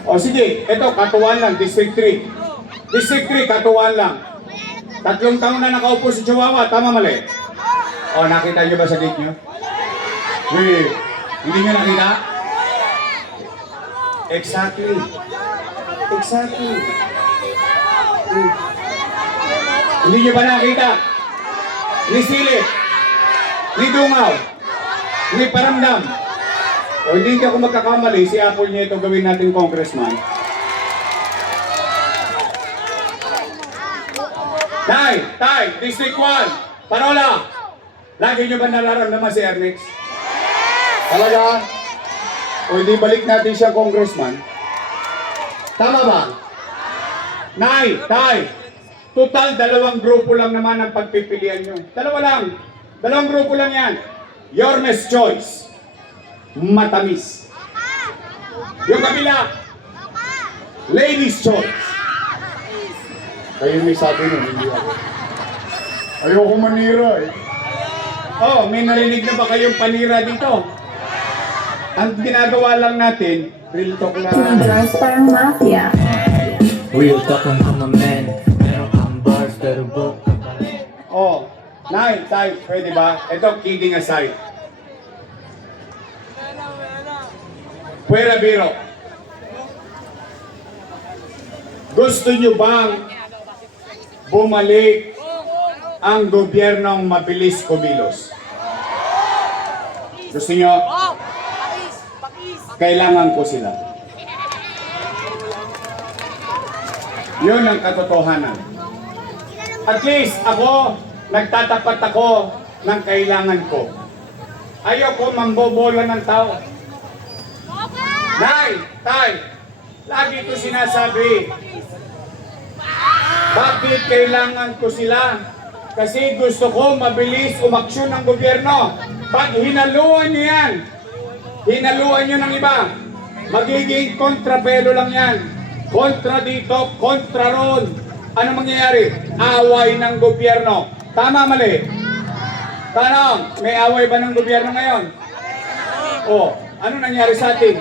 O sige, ito, katuwaan lang, District 3. District 3, katuwaan lang. 3 taon na nakaupo si Chihuahua, tama mali? O, nakita nyo ba sa gate nyo? Wait, hindi nyo nakita? Exactly. Exactly. Hindi nyo ba nakita? Ni Silip, ni Dungaw, ni Paramdam. O hindi ako magkakamali, si Apple niya ito gawin natin congressman. Tay, District 1, Parola. Lagi nyo ba nararamdaman si Ernix? Talaga? O hindi balik natin siya congressman? Tama ba? Tay, total 2 grupo lang naman ang pagpipilian nyo. 2 lang. 2 grupo lang yan. Yorme's Choice. Matamis. Yung kabila, Ladies' Choice. Kayo may sabi nun, hindi ako. Ayoko manira eh. Oh, may narinig na ba kayong panira dito? Ang ginagawa lang natin, real talk lang. Guys, parang mafia. Real talk lang mga men. Meron kang bars pero broke ka pa rin. Oh, Tay, pwede ba? Ito, kidding aside. Fuera biro. Gusto nyo bang bumalik ang gobyernong mabilis kumilos? Gusto nyo? Kailangan ko sila. Yun ang katotohanan. At least ako, nagtatapat ako ng kailangan ko. Ayoko mambobola ng tao. Tay, lagi ko sinasabi, bakit kailangan ko sila? Kasi gusto ko mabilis umaksyon ng gobyerno. Pag hinaluan nyo yan, hinaluan nyo ng iba, magiging kontrapelo lang yan. Kontra dito, kontra ron. Ano mangyayari? Away ng gobyerno. Tama, mali? Tanong, may away ba ng gobyerno ngayon? O, ano nangyari sa atin?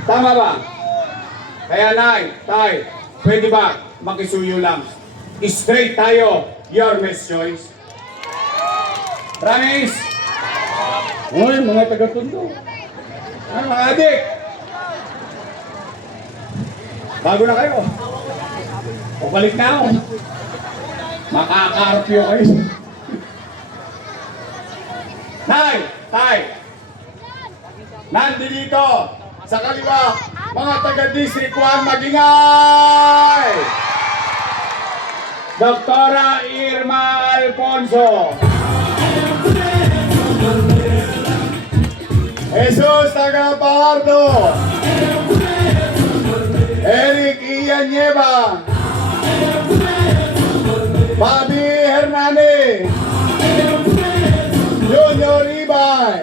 Tama ba? Kaya Tay, pwede ba makisuyo lang? Straight tayo, Yorme's Choice. Promise? Uy, mga taga-Tondo. Ano, mga adik? Bago na kayo. O balik na ako. Makaka-arpyo kayo. Tay! Nandito sa kaliwa, mga taga-District 1, magingay! Doktora Irma Alfonso. Jesus Tagapardo. Eric Ian Nieva. Bobby Hernandez. Junior Ibay.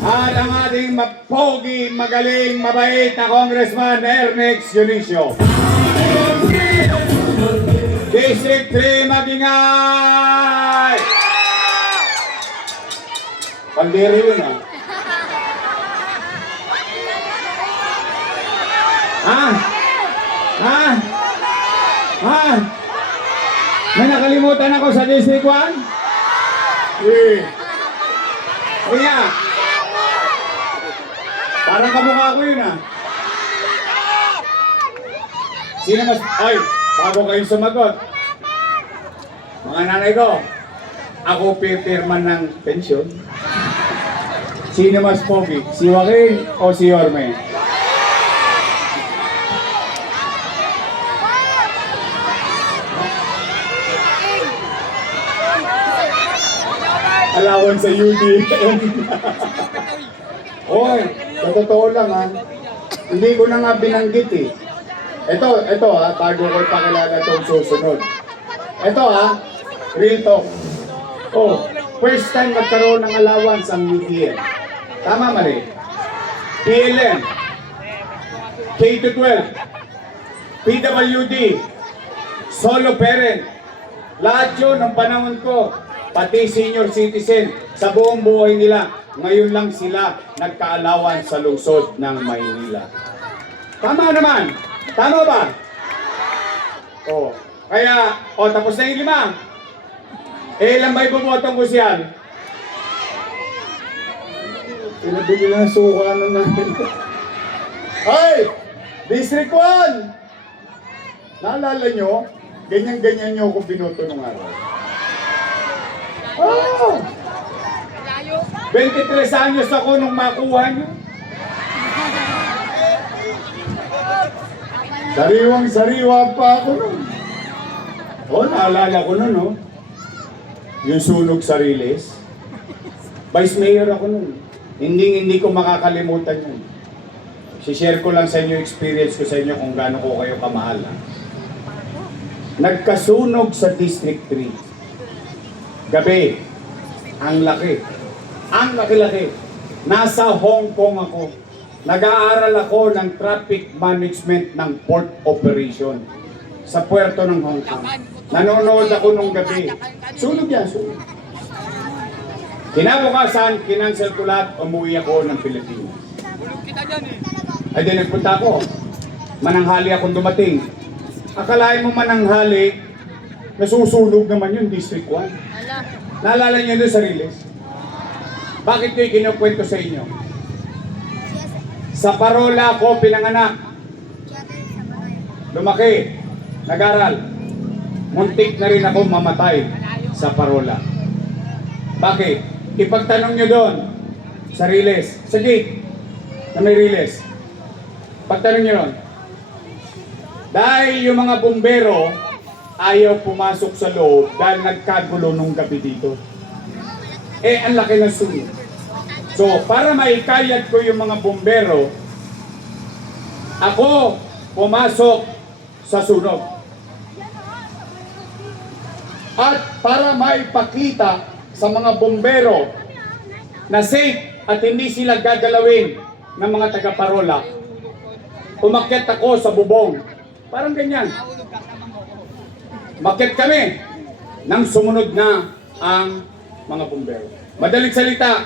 At ang ating mapogi, magaling, mabait na Congressman Ernix Dionisio. District 3, magingay! Pandero yun ah. May nakalimutan ako sa District 1? Kaya, parang kamukha ko yun ah. Sino mas... Ay, bago kayong sumagot. Mga nanay ko, ako pipirma ng pensyon. Sino mas pogi? Si Joaquin o si Yorme? Alawan sa UDM. Oy, sa totoo lang ha. Hindi ko na nga binanggit eh. Ito ha, bago ko pakilala itong susunod. Ito ha, real talk. Oh, first time nagkaroon ng allowance ang UTM. Tama mali? PLM, K-12, PWD, solo parent, lahat yun ng panahon ko, pati senior citizen, sa buong buhay nila, ngayon lang sila nagka-allowance sa lungsod ng Maynila. Tama naman? Tama ba? Oh, kaya, tapos na yung 5. Ilan ba ibubotong ko siyan? Pinabili lang ang suka na natin. Ay! District 1! Naalala nyo? Ganyan-ganyan nyo ako binoto nung araw. Oh! 23 anyos ako nung makuha nyo. Sariwang-sariwa pa ako nun. Naalala ko nun, no? Yung sunog sa Riles. Vice Mayor ako nun. Hindi ko makakalimutan yun. Si-share ko lang sa inyo experience ko sa inyo kung gaano ko kayo kamahal. Nagkasunog sa District 3. Gabi. Ang laki. Ang laki-laki. Nasa Hong Kong ako. Nag-aaral ako ng traffic management ng port operation sa puerto ng Hong Kong. Nanonood ako nung gabi. Sunog yan, sunog. Kinabukasan, kinansel ko lahat, umuwi ako ng Pilipinas. Ay di nagpunta ako. Mananghali akong dumating. Akalain mo mananghali, nasusunog naman yung District 1. Naalala niyo doon sa Riles? Bakit ko kinukwento sa inyo? Sa Parola ako pinanganak. Lumaki. Nag-aral. Muntik na rin ako mamatay sa Parola. Bakit? Ipagtanong nyo doon sa Riles. Sa gate na may Riles. Pagtanong nyo doon. Dahil yung mga bumbero ayaw pumasok sa loob dahil nagkagulo nung gabi dito. Ang laki ng sunog. So, para maikayat ko yung mga bumbero, ako pumasok sa sunog. At para maipakita sa mga bumbero na safe at hindi sila gagalawin ng mga taga-Parola, umakyat ako sa bubong. Parang ganyan. Umakyat kami nang sumunod na ang mga bumbero. Madaling salita,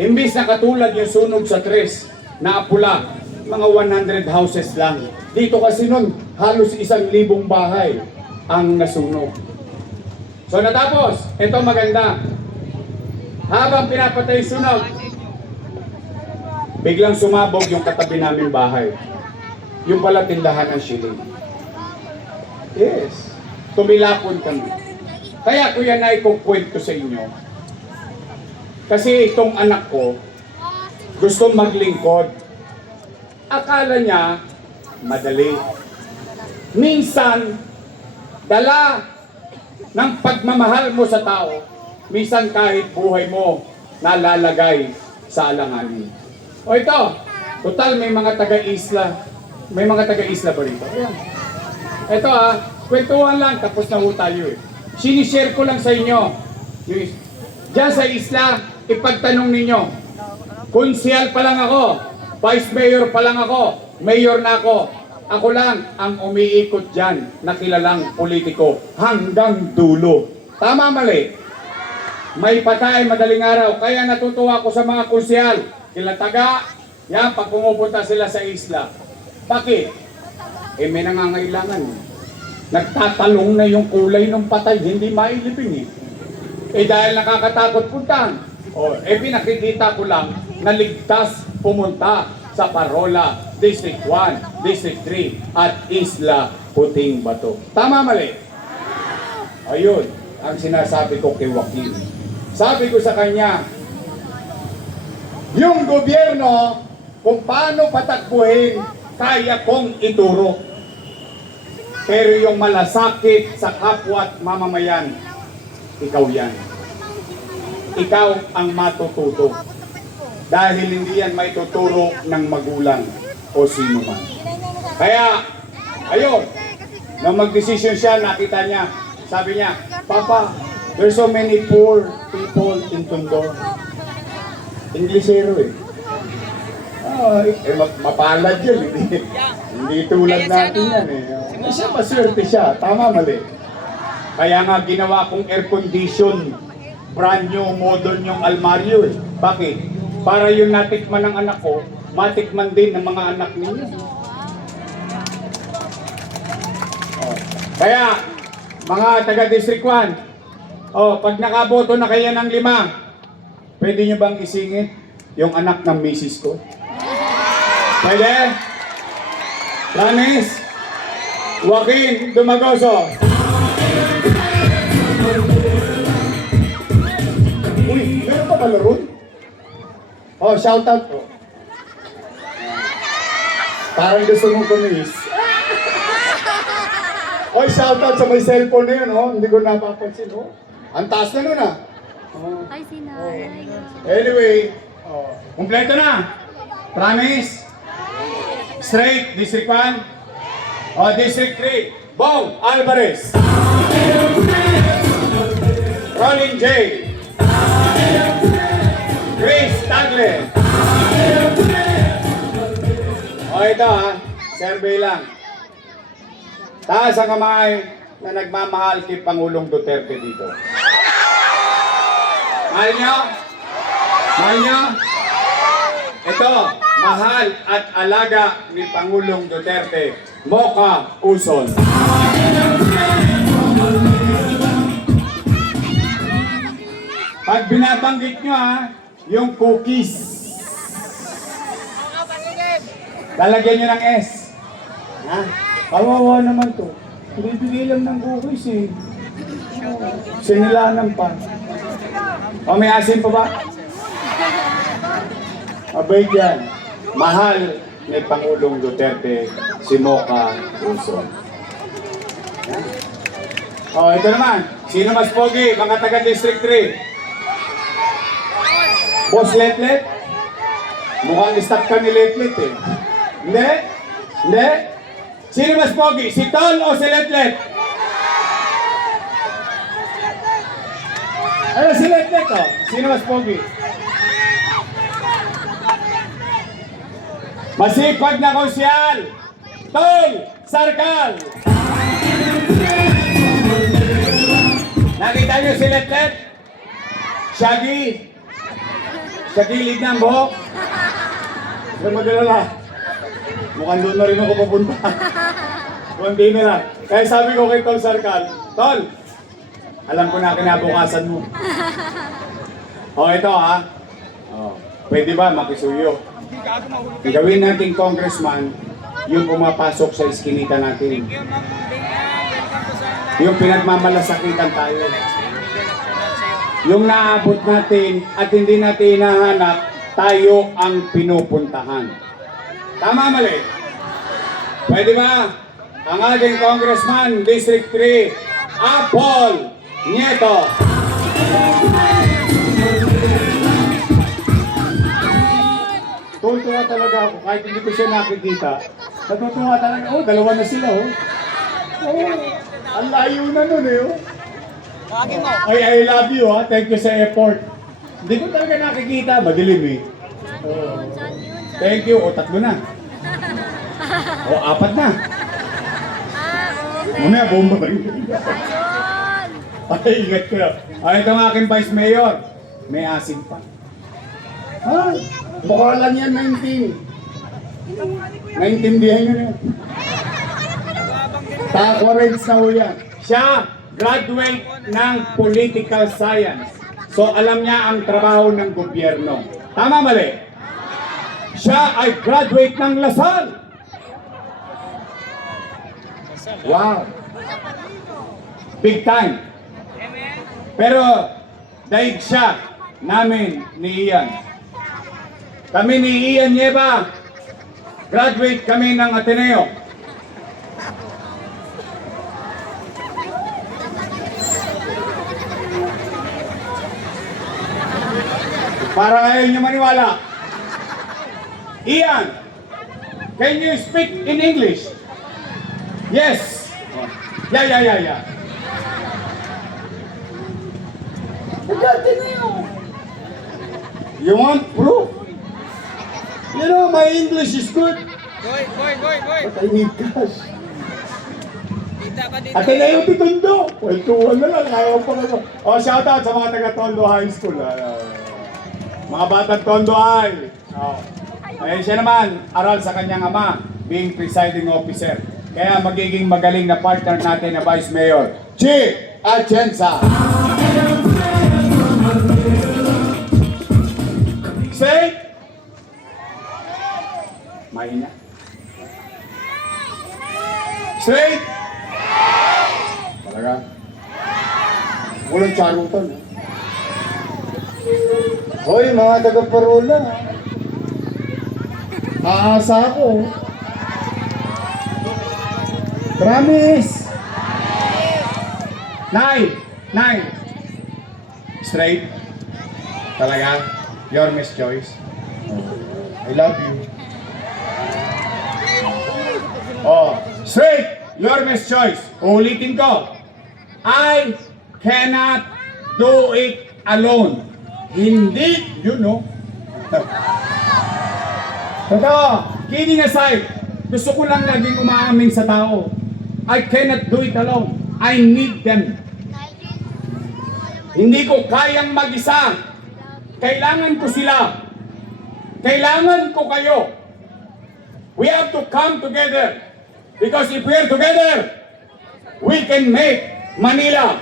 imbis na katulad yung sunog sa Tres na Apula, mga 100 houses lang. Dito kasi nun, halos 1,000 bahay ang nasunog. So natapos, ito maganda. Habang pinapatay yung sunog, biglang sumabog yung katabi namin bahay. Yung pala tindahan ng shilling. Yes. Tumilapon kami. Kaya ko yan na ikukwento sa inyo. Kasi itong anak ko, gusto maglingkod. Akala niya, madali. Minsan, dala ng pagmamahal mo sa tao, minsan kahit buhay mo nalalagay sa alanganin. O ito, total may mga taga-isla. May mga taga-isla ba rito? Ayan. Ito kwentuhan lang, tapos na ho tayo eh. Sinishare ko lang sa inyo. Diyan sa isla, ipagtanong ninyo. Konsyal pa lang ako, vice mayor pa lang ako, mayor na ako. Ako lang ang umiikot dyan na kilalang politiko hanggang dulo. Tama mali? May patay madaling araw, kaya natutuwa ko sa mga konsyal. Kila taga, yan, pag pumupunta sila sa isla. Bakit? May nangangailangan. Nagtatalong na yung kulay ng patay, hindi mailipin dahil nakakatakot puntahan. Pinakikita ko lang na ligtas pumunta sa Parola, District 1, District 3, at Isla Puting Bato. Tama mali? Ayun, ang sinasabi ko kay Joaquin. Sabi ko sa kanya, yung gobyerno, kung paano patakbuhin, kaya kong ituro. Pero yung malasakit sa kapwa at mamamayan, ikaw yan. Ikaw ang matututo. Dahil hindi yan may tuturo ng magulang. o sino man. Kaya, ayun, nung mag-decision siya, nakita niya, sabi niya, Papa, there's so many poor people in Tondo. Inglesero eh. Mapalad yun, hindi tulad natin yan eh. Siya, maswerte siya, tama mali. Kaya nga ginawa kong air condition, brand new, modern yung almaryo eh. Bakit? Para yung natikman ng anak ko, matikman din ng mga anak ninyo. Kaya, mga taga-District 1, pag nakaboto na kayo ng 5, pwede nyo bang isingit yung anak ng misis ko? Pwede? Promise? Joaquin Dumagoso. Uy, meron pa pala ron? Shout out po. Parang gusto mong kumis. Shout out sa may cellphone na yun, hindi ko napapansin, Ang taas na nun, Ay, sinanay. Anyway, kumpleto na. Promise? Straight, District 1. District 3. Bong Alvarez. Rolling J. Grace Tagle. Ito survey lang. Taas ang kamay na nagmamahal kay Pangulong Duterte dito. Mahal nyo? Mahal nyo? Ito, mahal at alaga ni Pangulong Duterte, Mocha Uson. Pag binabanggit nyo yung cookies, lalagyan nyo ng S. Kawawa naman to. Binibigay lang ng cookies eh. Sinilanan pa. May asin pa ba? Abay dyan. Mahal ni Pangulong Duterte si Mocha Uson. Ito naman. Sino mas pogi? Mga taga District 3. Boss Letlet? Mukhang staff ka ni Letlet eh. Hindi? Hindi? Sino mas pogi? Si Tol o si Letlet? Si Letlet Sino mas pogi? Masipag na konsyal! Tol! Sarkal! Nakita niyo si Letlet? Shaggy? Sa gilid ng buhok? Huwag mag-alala. Mukhang doon na rin ako pupunta. Kundi na lang. Kaya sabi ko kay Tol Sarkal, Tol! Alam ko na kinabukasan mo. Ito pwede ba makisuyo? Gawin natin congressman yung pumapasok sa iskinita natin. Yung pinagmamalasakitan tayo. Yung naabot natin at hindi natin hinahanap, tayo ang pinupuntahan. Tama mali? Pwede ba? Ang ating congressman, District 3, Apol Nieto. Tutuwa talaga ako kahit hindi ko siya nakikita. Natutuwa talaga. Dalawa na sila ang layo na nun I love you Thank you sa effort. Hindi ko talaga nakikita. Madilim Thank you. Tatlo na. 4 na. Mamaya bomba ba rin? Ingat ko. Ito ang aking Vice Mayor. May asin pa. Mukha lang yan 19. Naintindihan nyo na yan. Takoreds na yan. Siya, graduate ng political science. So alam niya ang trabaho ng gobyerno. Tama mali? Siya ay graduate ng Lasal. Wow. Big time. Pero daig siya namin ni Ian. Kami ni Ian Nieva, graduate kami ng Ateneo. Para ngayon nyo maniwala. Ian, Can you speak in English? Yes. Yeah. You want proof? You know, my English is good. Boy. But I need cash. Kita ka dito. At na yung titundo. Kwentuhan na lang. Ayaw pa nga. Oh, shoutout sa mga taga-Tondo High School. Mga batang Tondo High. Oh. Ayan siya naman, aral sa kanyang ama, being presiding officer. Kaya magiging magaling na partner natin na Vice Mayor, Chi Atienza. Say, mahina. Straight! Talaga? Walang charutan. Hoy, mga taga-parola. Aasa ako. Promise! Nine! Straight? Talaga? Your Miss Choice? I love you. Oh, straight! Your Miss Choice. Ulitin ko. I cannot do it alone. Hindi, you know. Totoo, kidding aside, gusto ko lang naging umaamin sa tao. I cannot do it alone. I need them. Hindi ko kayang mag-isa. Kailangan ko sila. Kailangan ko kayo. We have to come together. Because if we are together, we can make Manila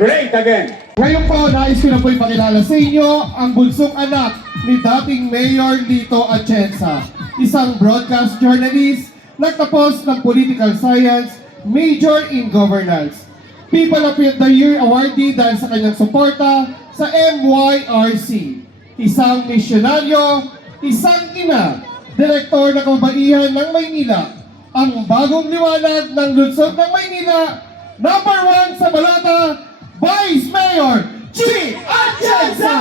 great again. Ngayon po, nais ko na po ipakilala sa inyo ang bunsong anak ni dating Mayor Lito Atienza, isang broadcast journalist, nagtapos ng political science, major in governance. People of the Year awardee dahil sa kanyang suporta sa MYRC. Isang misyonaryo, isang ina, direktor ng kababaihan ng Maynila, ang bagong liwanag ng lungsod ng Maynila, number 1 sa balota, Vice Mayor Chi Atienza!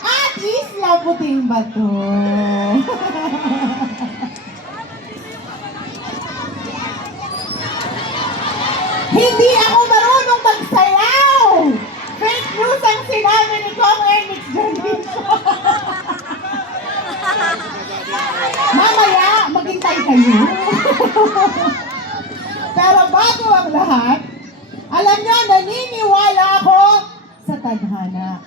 At Isla Puting Bato. Hindi ako marunong magsayaw! Fake news ang sinabi ni Kong Ernix Jandito. Mamaya, maghintay kayo. Pero bago ang lahat, alam nyo, naniniwala ako sa tadhana.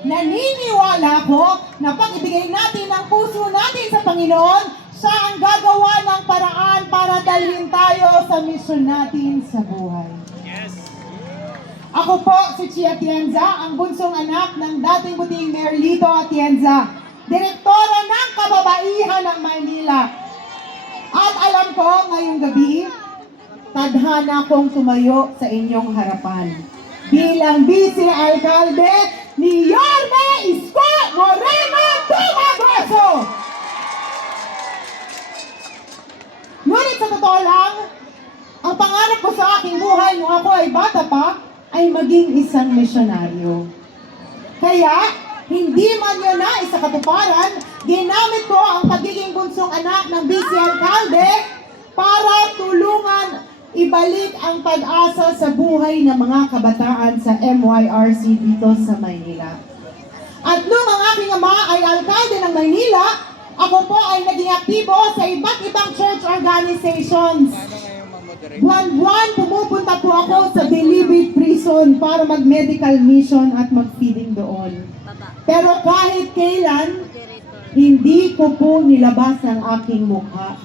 Naniniwala ako na pag ibigay natin ang puso natin sa Panginoon, siya ang gagawa ng paraan para dalhin tayo sa misyon natin sa buhay. Ako po si Chi Atienza, ang bunsong anak ng dating buting Mayor Lito Atienza, direktora ng kababaihan ng Maynila. At alam ko ngayong gabi, tadhana kong tumayo sa inyong harapan bilang Vice Alcalde ni Yorme Isko Moreno Dumagoso. Ngunit sa totoo lang, ang pangarap ko sa aking buhay nung ako ay bata pa, ay maging isang misyonaryo. Kaya, hindi man yun na isa katuparan, ginamit ko ang pagiging bunsong anak ng Vice Alcalde para tulungan ibalik ang pag-asa sa buhay ng mga kabataan sa MYRC dito sa Maynila. At nung ang aking ama ay alkalde ng Maynila, ako po ay naging aktibo sa iba't ibang church organizations. Buwan-buwan pumupunta po ako sa Bilibid Prison para mag-medical mission at mag-feeding doon. Pero kahit kailan, hindi ko po nilabas ang aking mukha.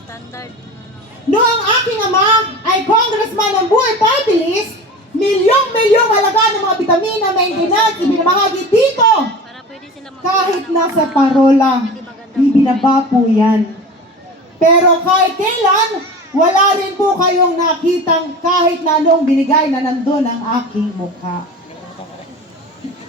Noong ang aking ama ay congressman ng Buhay Party List, milyong-milyong halaga ng mga bitamina, maintenance, ibinamahagi dito. Kahit nasa parola, ibinaba po yan. Pero kahit kailan, wala rin po kayong nakitang kahit na anong binigay na nandun ang aking mukha.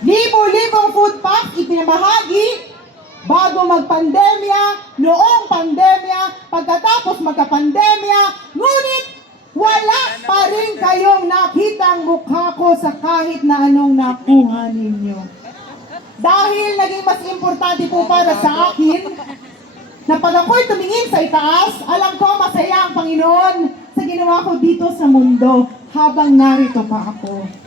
Libo-libong food packs ipinamahagi bago magpandemya, noong pandemya, pagkatapos magkapandemya, ngunit wala pa rin kayong nakitang mukha ko sa kahit na anong nakuha ninyo. Dahil naging mas importante po para sa akin na pag ako'y tumingin sa itaas, alam ko masaya ang Panginoon sa ginawa ko dito sa mundo habang narito pa ako.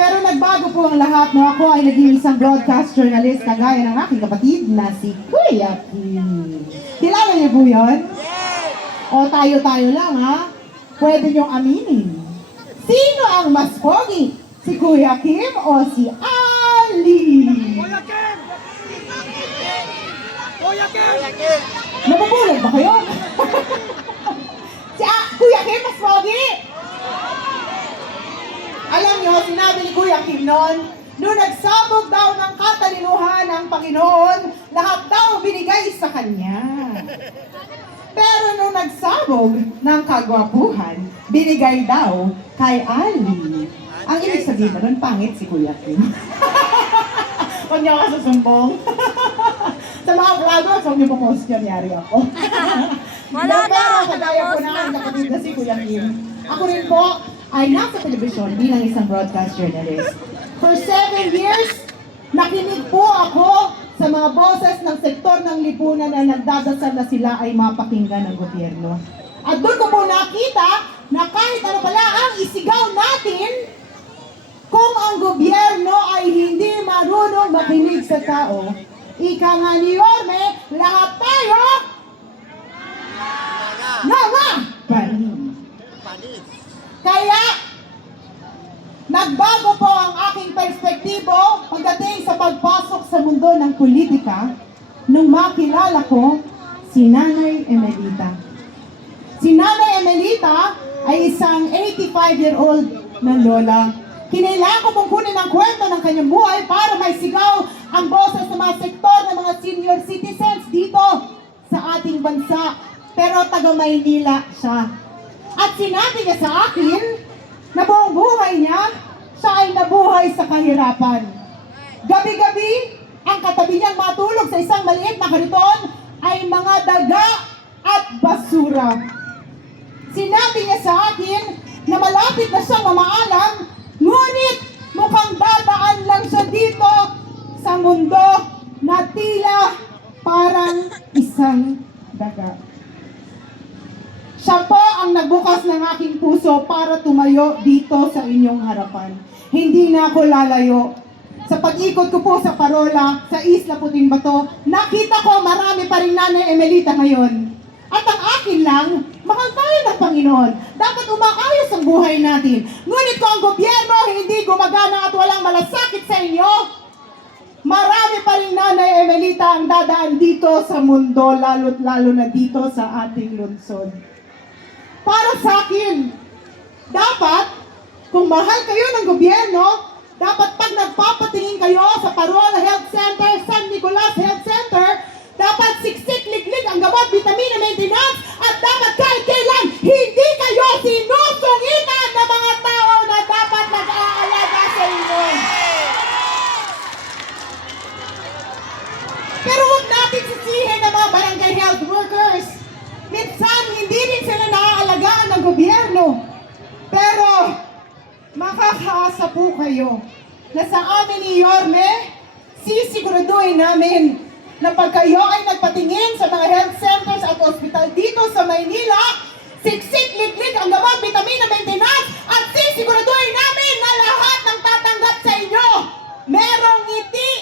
Pero nagbago po ang lahat no ako ay naging isang broadcast journalist kagaya ng aking kapatid na si Kuya Kim. Kilala niyo po yun? O tayo-tayo lang ha? Pwede niyong aminin. Sino ang mas pogi? Si Kuya Kim o si Ali? Nabubulag ba kayo? Si Kuya Kim mas pogi? Alam niyo, sinabi ni Kuya Kim noon, nung nagsabog daw ng katalinuhan ng Panginoon, lahat daw binigay sa Kanya. Pero nung nagsabog ng kagwapuhan, binigay daw kay Ali. Ang ibig sabihin na nun, pangit si Kuya Kim. Huwag niyo ako susumbong. Sa mga vloggers, huwag niyo po-post yun, yari ako. Wala na, Pero kagaya po tapos na na. ang kapatid na si Kuya Kim. Ako rin po ay nasa telebisyon bilang isang broadcast journalist. For 7 years, nakinig po ako sa mga boses ng sektor ng lipunan na nagdadasal na sila ay mapakinggan ng gobyerno. At doon ko po nakita na kahit ano pala ang isigaw natin, kung ang gobyerno ay hindi marunong makinig sa tao, ika nga ni Yorme, lahat tayo panis. Kaya, nagbago po ang aking perspektibo pagdating sa pagpasok sa mundo ng politika nung makilala ko si Nanay Emelita. Si Nanay Emelita ay isang 85-year-old na lola. Kinailangan ko pong kunin ang kwento ng kanyang buhay para may sigaw ang boses ng mga sektor ng mga senior citizens dito sa ating bansa. Pero taga Maynila siya. At sinabi niya sa akin na buong buhay niya, siya ay nabuhay sa kahirapan. Gabi-gabi, ang katabi niyang matulog sa isang maliit na kariton ay mga daga at basura. Sinabi niya sa akin na malapit na siyang mamaalam, ngunit mukhang dadaan lang siya dito sa mundo na tila parang isang daga. Siya po ang nagbukas ng aking puso para tumayo dito sa inyong harapan. Hindi na ako lalayo. Sa pag-ikot ko po sa Parola, sa Isla Puting Bato, nakita ko marami pa rin Nanay Emelita ngayon. At ang akin lang, mahal tayo ng Panginoon. Dapat umaayos ang buhay natin. Ngunit kung ang gobyerno hindi gumagana at walang malasakit sa inyo, marami pa rin Nanay Emelita ang dadaan dito sa mundo, lalo't lalo na dito sa ating lungsod. Para sa akin, dapat, kung mahal kayo ng gobyerno, dapat pag nagpapatingin kayo sa Parola Health Center, San Nicolas Health Center, dapat siksik-liglig ang gamot, vitamina, maintenance, at dapat kahit kailan, hindi kayo sinusungitan ng mga tao na dapat nag-aalaga sa inyo. Pero huwag natin sisihin ang mga barangay health workers. Minsan, hindi rin sila naaalagaan ng gobyerno. Pero, makakaasa po kayo na sa amin ni Yorme, sisiguraduhin namin na pag kayo ay nagpatingin sa mga health centers at hospital dito sa Maynila, siksik-liglig ang gamot, vitamina, maintenance, at sisiguraduhin namin na lahat ng tatanggap sa inyo, merong ngiti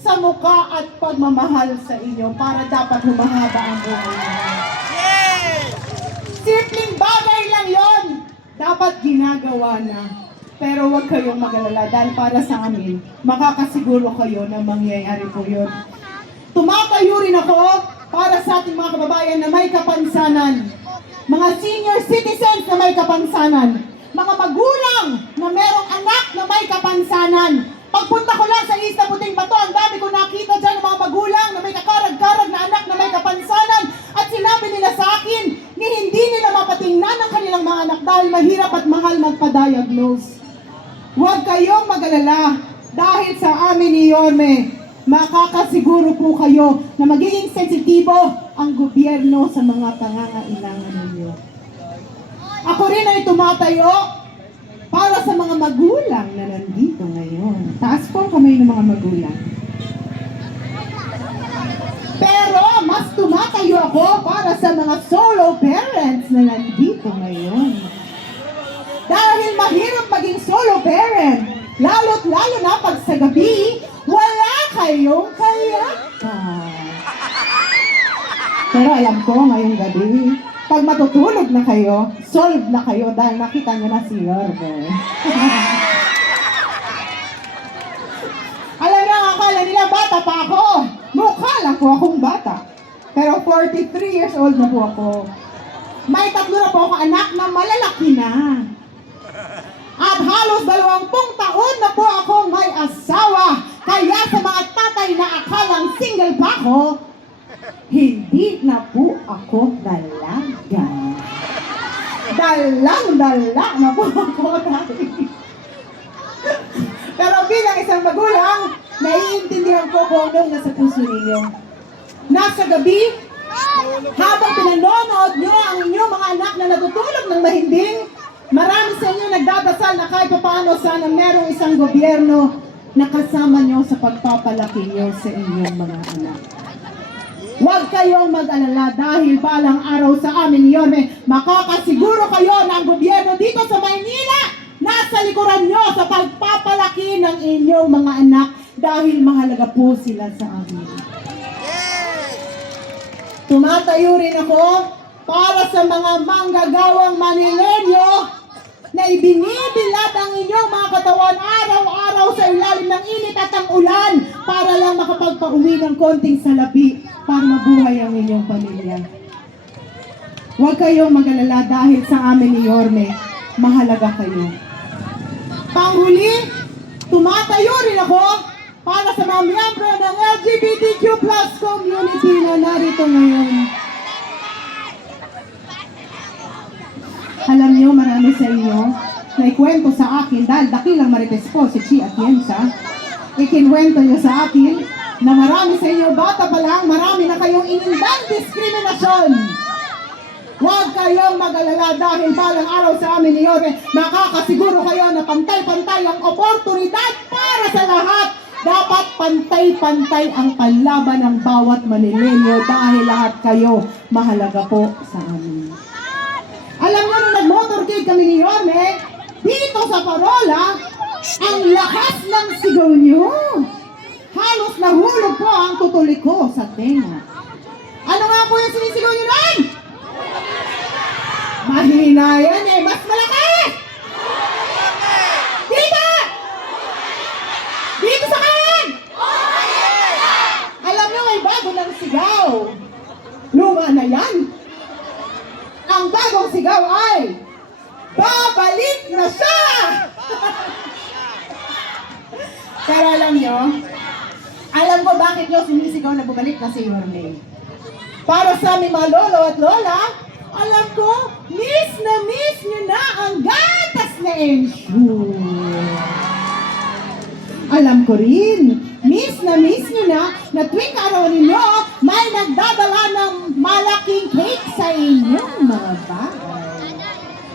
sa mukha at pagmamahal sa inyo para dapat humahaba ang buhay ninyo. Simpleng bagay lang yon. Dapat ginagawa na. Pero huwag kayong mag-alala dahil para sa amin, makakasiguro kayo na mangyayari po yun. Tumatayo rin ako para sa ating mga kababayan na may kapansanan. Mga senior citizens na may kapansanan. Mga magulang na merong anak na may kapansanan. Pagpunta ko lang sa Isla Puting Bato, ang dami ko nakita dyan ng mga magulang na may kakarag-karag na anak na may kapansanan. At sinabi nila sa akin, ni hindi nila mapatingnan ang kanilang mga anak dahil mahirap at mahal magpa-diagnose. Huwag kayong mag-alala dahil sa amin ni Yorme, makakasiguro po kayo na magiging sensitibo ang gobyerno sa mga pangangailangan ninyo. Ako rin ay tumatayo para sa mga magulang na nandito ngayon. Taas po ang kamay ng mga magulang. Pero mas tumatayo ako para sa mga solo parents na nandito ngayon. Dahil mahirap maging solo parent, lalo't lalo na pag sa gabi, wala kayong kayakan. Pero alam ko ngayong gabi, pag matutulog na kayo, solve na kayo dahil nakita nyo na si Yorme. Alam na, akala nila bata pa ako. Mukha lang po akong bata. Pero 43 years old na po ako. May 3 na po akong anak na malalaki na. At halos 20 taon na po akong may asawa. Kaya sa mga tatay na akalang single pa ako, hindi na po ako dalaga. Dalang-dala na po ako. Pero bilang isang magulang, naiintindihan ko kung anong nasa puso ninyo. Nasa gabi, habang pinanonood nyo ang inyong mga anak na natutulog ng mahimbing, marami sa inyo nagdadasal na kahit paano sana merong isang gobyerno na kasama nyo sa pagpapalaki nyo sa inyong mga anak. Huwag kayong mag-alala dahil balang araw sa amin ni Yorme, makakasiguro kayo na ang gobyerno dito sa Maynila nasa likuran nyo sa pagpapalaki ng inyong mga anak dahil mahalaga po sila sa amin. Tumatayo rin ako para sa mga manggagawang Manilenyo na ibinibilat ang inyong mga katawan araw-araw sa ilalim ng init at ang ulan para lang makapagpauwi ng konting salapi para mabuhay ang inyong pamilya. Huwag kayong mag-alala dahil sa amin ni Yorme, mahalaga kayo. Panghuli, tumatayo rin ako para sa mga miyembro ng LGBTQ+ community na narito ngayon. Alam niyo, marami sa inyo na ikwento sa akin dahil dakilang marites po si Chi Atienza. Ikinwento niyo sa akin na marami sa inyo bata pa lang, marami na kayong inindang diskriminasyon. Huwag kayong mag-alala dahil balang araw sa amin ni Yorme, makakasiguro kayo na pantay-pantay ang oportunidad para sa lahat. Dapat pantay-pantay ang panlaban ng bawat Manilenyo dahil lahat kayo mahalaga po sa amin. Alam nyo, nung nag-motorcade kami ni Yorme, dito sa Parola, ang lakas ng sigaw nyo. Halos nahulog po ang tutulik ko sa tenga. Ano nga po yung sinisigaw nyo nun? Mahina yan eh, mas malakas! Dito! Dito sa kanan! Alam nyo, may bago ng sigaw. Luma na yan. Ang bagong sigaw ay babalik na siya! Pero alam ko bakit nyo sinisigaw na bumalik na si Yorme. Para sa aming mga lolo at lola, alam ko, miss na miss nyo na ang gatas na ensure. Alam ko rin, miss na na tuwing araw ninyo, may nagdadala ng malaking cake sa inyong mga bagay.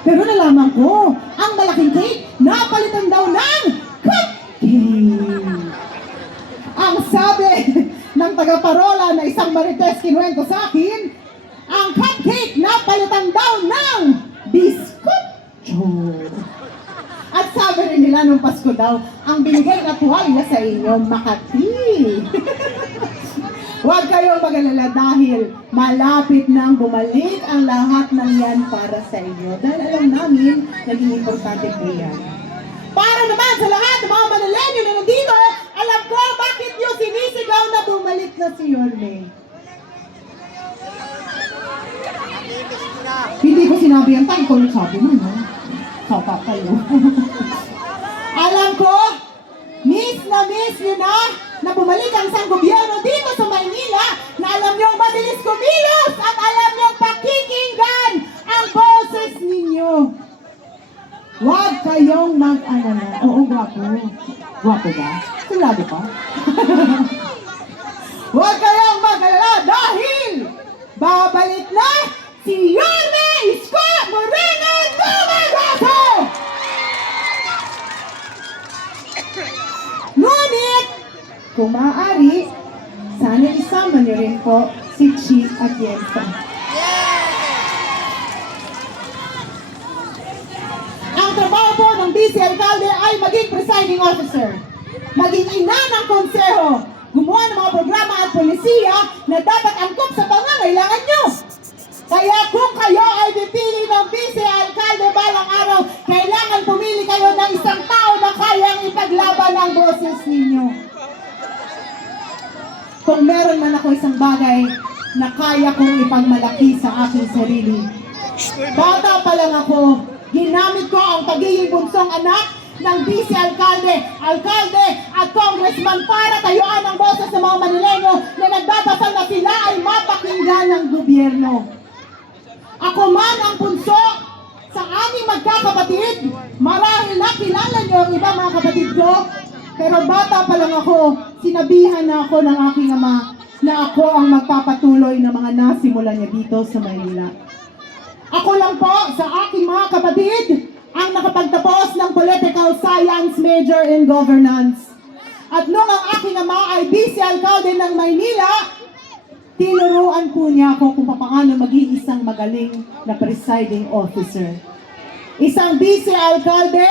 Pero nalaman ko, ang malaking cake, napalitan daw ng cupcake. Ang sabi ng taga-Parola na isang marites kinuwento sa akin, ang cupcake napalitan daw ng biskotso. At sabi rin nila nung Pasko daw, ang binigay na tuwalya sa inyo, Makati. Huwag kayong mag-alala dahil malapit nang bumalik ang lahat ng yan para sa inyo. Dahil alam namin, naging importante po yan. Para naman sa lahat ng mga Manilenyo na nandito, alam ko bakit nyo sinisigaw na bumalik na si Yorme. Hindi ko sinabi yan, tayo ko nagsabi mo, no? Sapa kayo. Alam ko, miss nyo na bumalik ang isang gobyerno dito sa Maynila na alam niyong mabilis kumilos at alam niyong pakikinggan ang boses ninyo. Huwag kayong mag-alala. Oo, gwapo. Gwapo ba? Sigurado pa? Huwag kayong mag-alala dahil babalik na si Yorme Isko Moreno! maaari, sana isama niyo rin po si Chi Atienza. Ang trabaho po ng Vice Alcalde ay maging presiding officer, maging ina ng konseho, gumawa ng mga programa at polisiya na dapat angkop sa pangangailangan nyo. Kaya kung kayo ay pipili ng Vice Alcalde balang araw, kailangan pumili kayo ng isang tao na kayang ipaglaban ang boses ninyo. Kung meron man ako isang bagay na kaya kong ipagmalaki sa aking sarili, bata pa lang ako, ginamit ko ang pagiging bunsong anak ng Vice Alcalde, Alcalde at Congressman para tayuan ang boses ng mga Manileño na nagdadasal na sila ay mapakinggan ng gobyerno. Ako man ang bunso sa aming magkakapatid, marahil nakilala niyo ang iba mga kapatid ko, pero bata pa lang ako, sinabihan na ako ng aking ama na ako ang magpapatuloy ng mga nasimulan niya dito sa Maynila. Ako lang po sa aking mga kapatid ang nakapagtapos ng Political Science major in Governance. At nung ang aking ama ay Vice Alcalde ng Maynila, tinuruan po niya ako kung paano maging isang magaling na presiding officer. Isang Vice Alcalde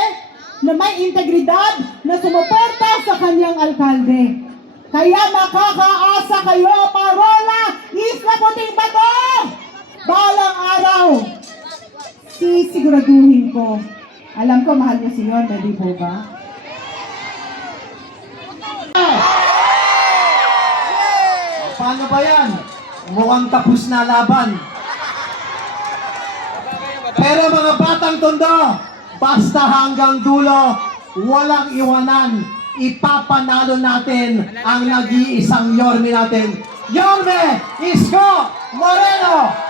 na may integridad na sumuporta sa kanyang alkalde. Kaya makakaasa kayo, parola, Isla Puting Bato! Balang araw, sisiguraduhin ko. Alam ko, mahal niyo si Yorme, di po ba? Paano ba yan? Mukhang tapos na laban. Pero mga batang tondo, basta hanggang dulo, walang iwanan. Ipapanalo natin ang nag-iisang Yorme natin. Yorme Isko Moreno!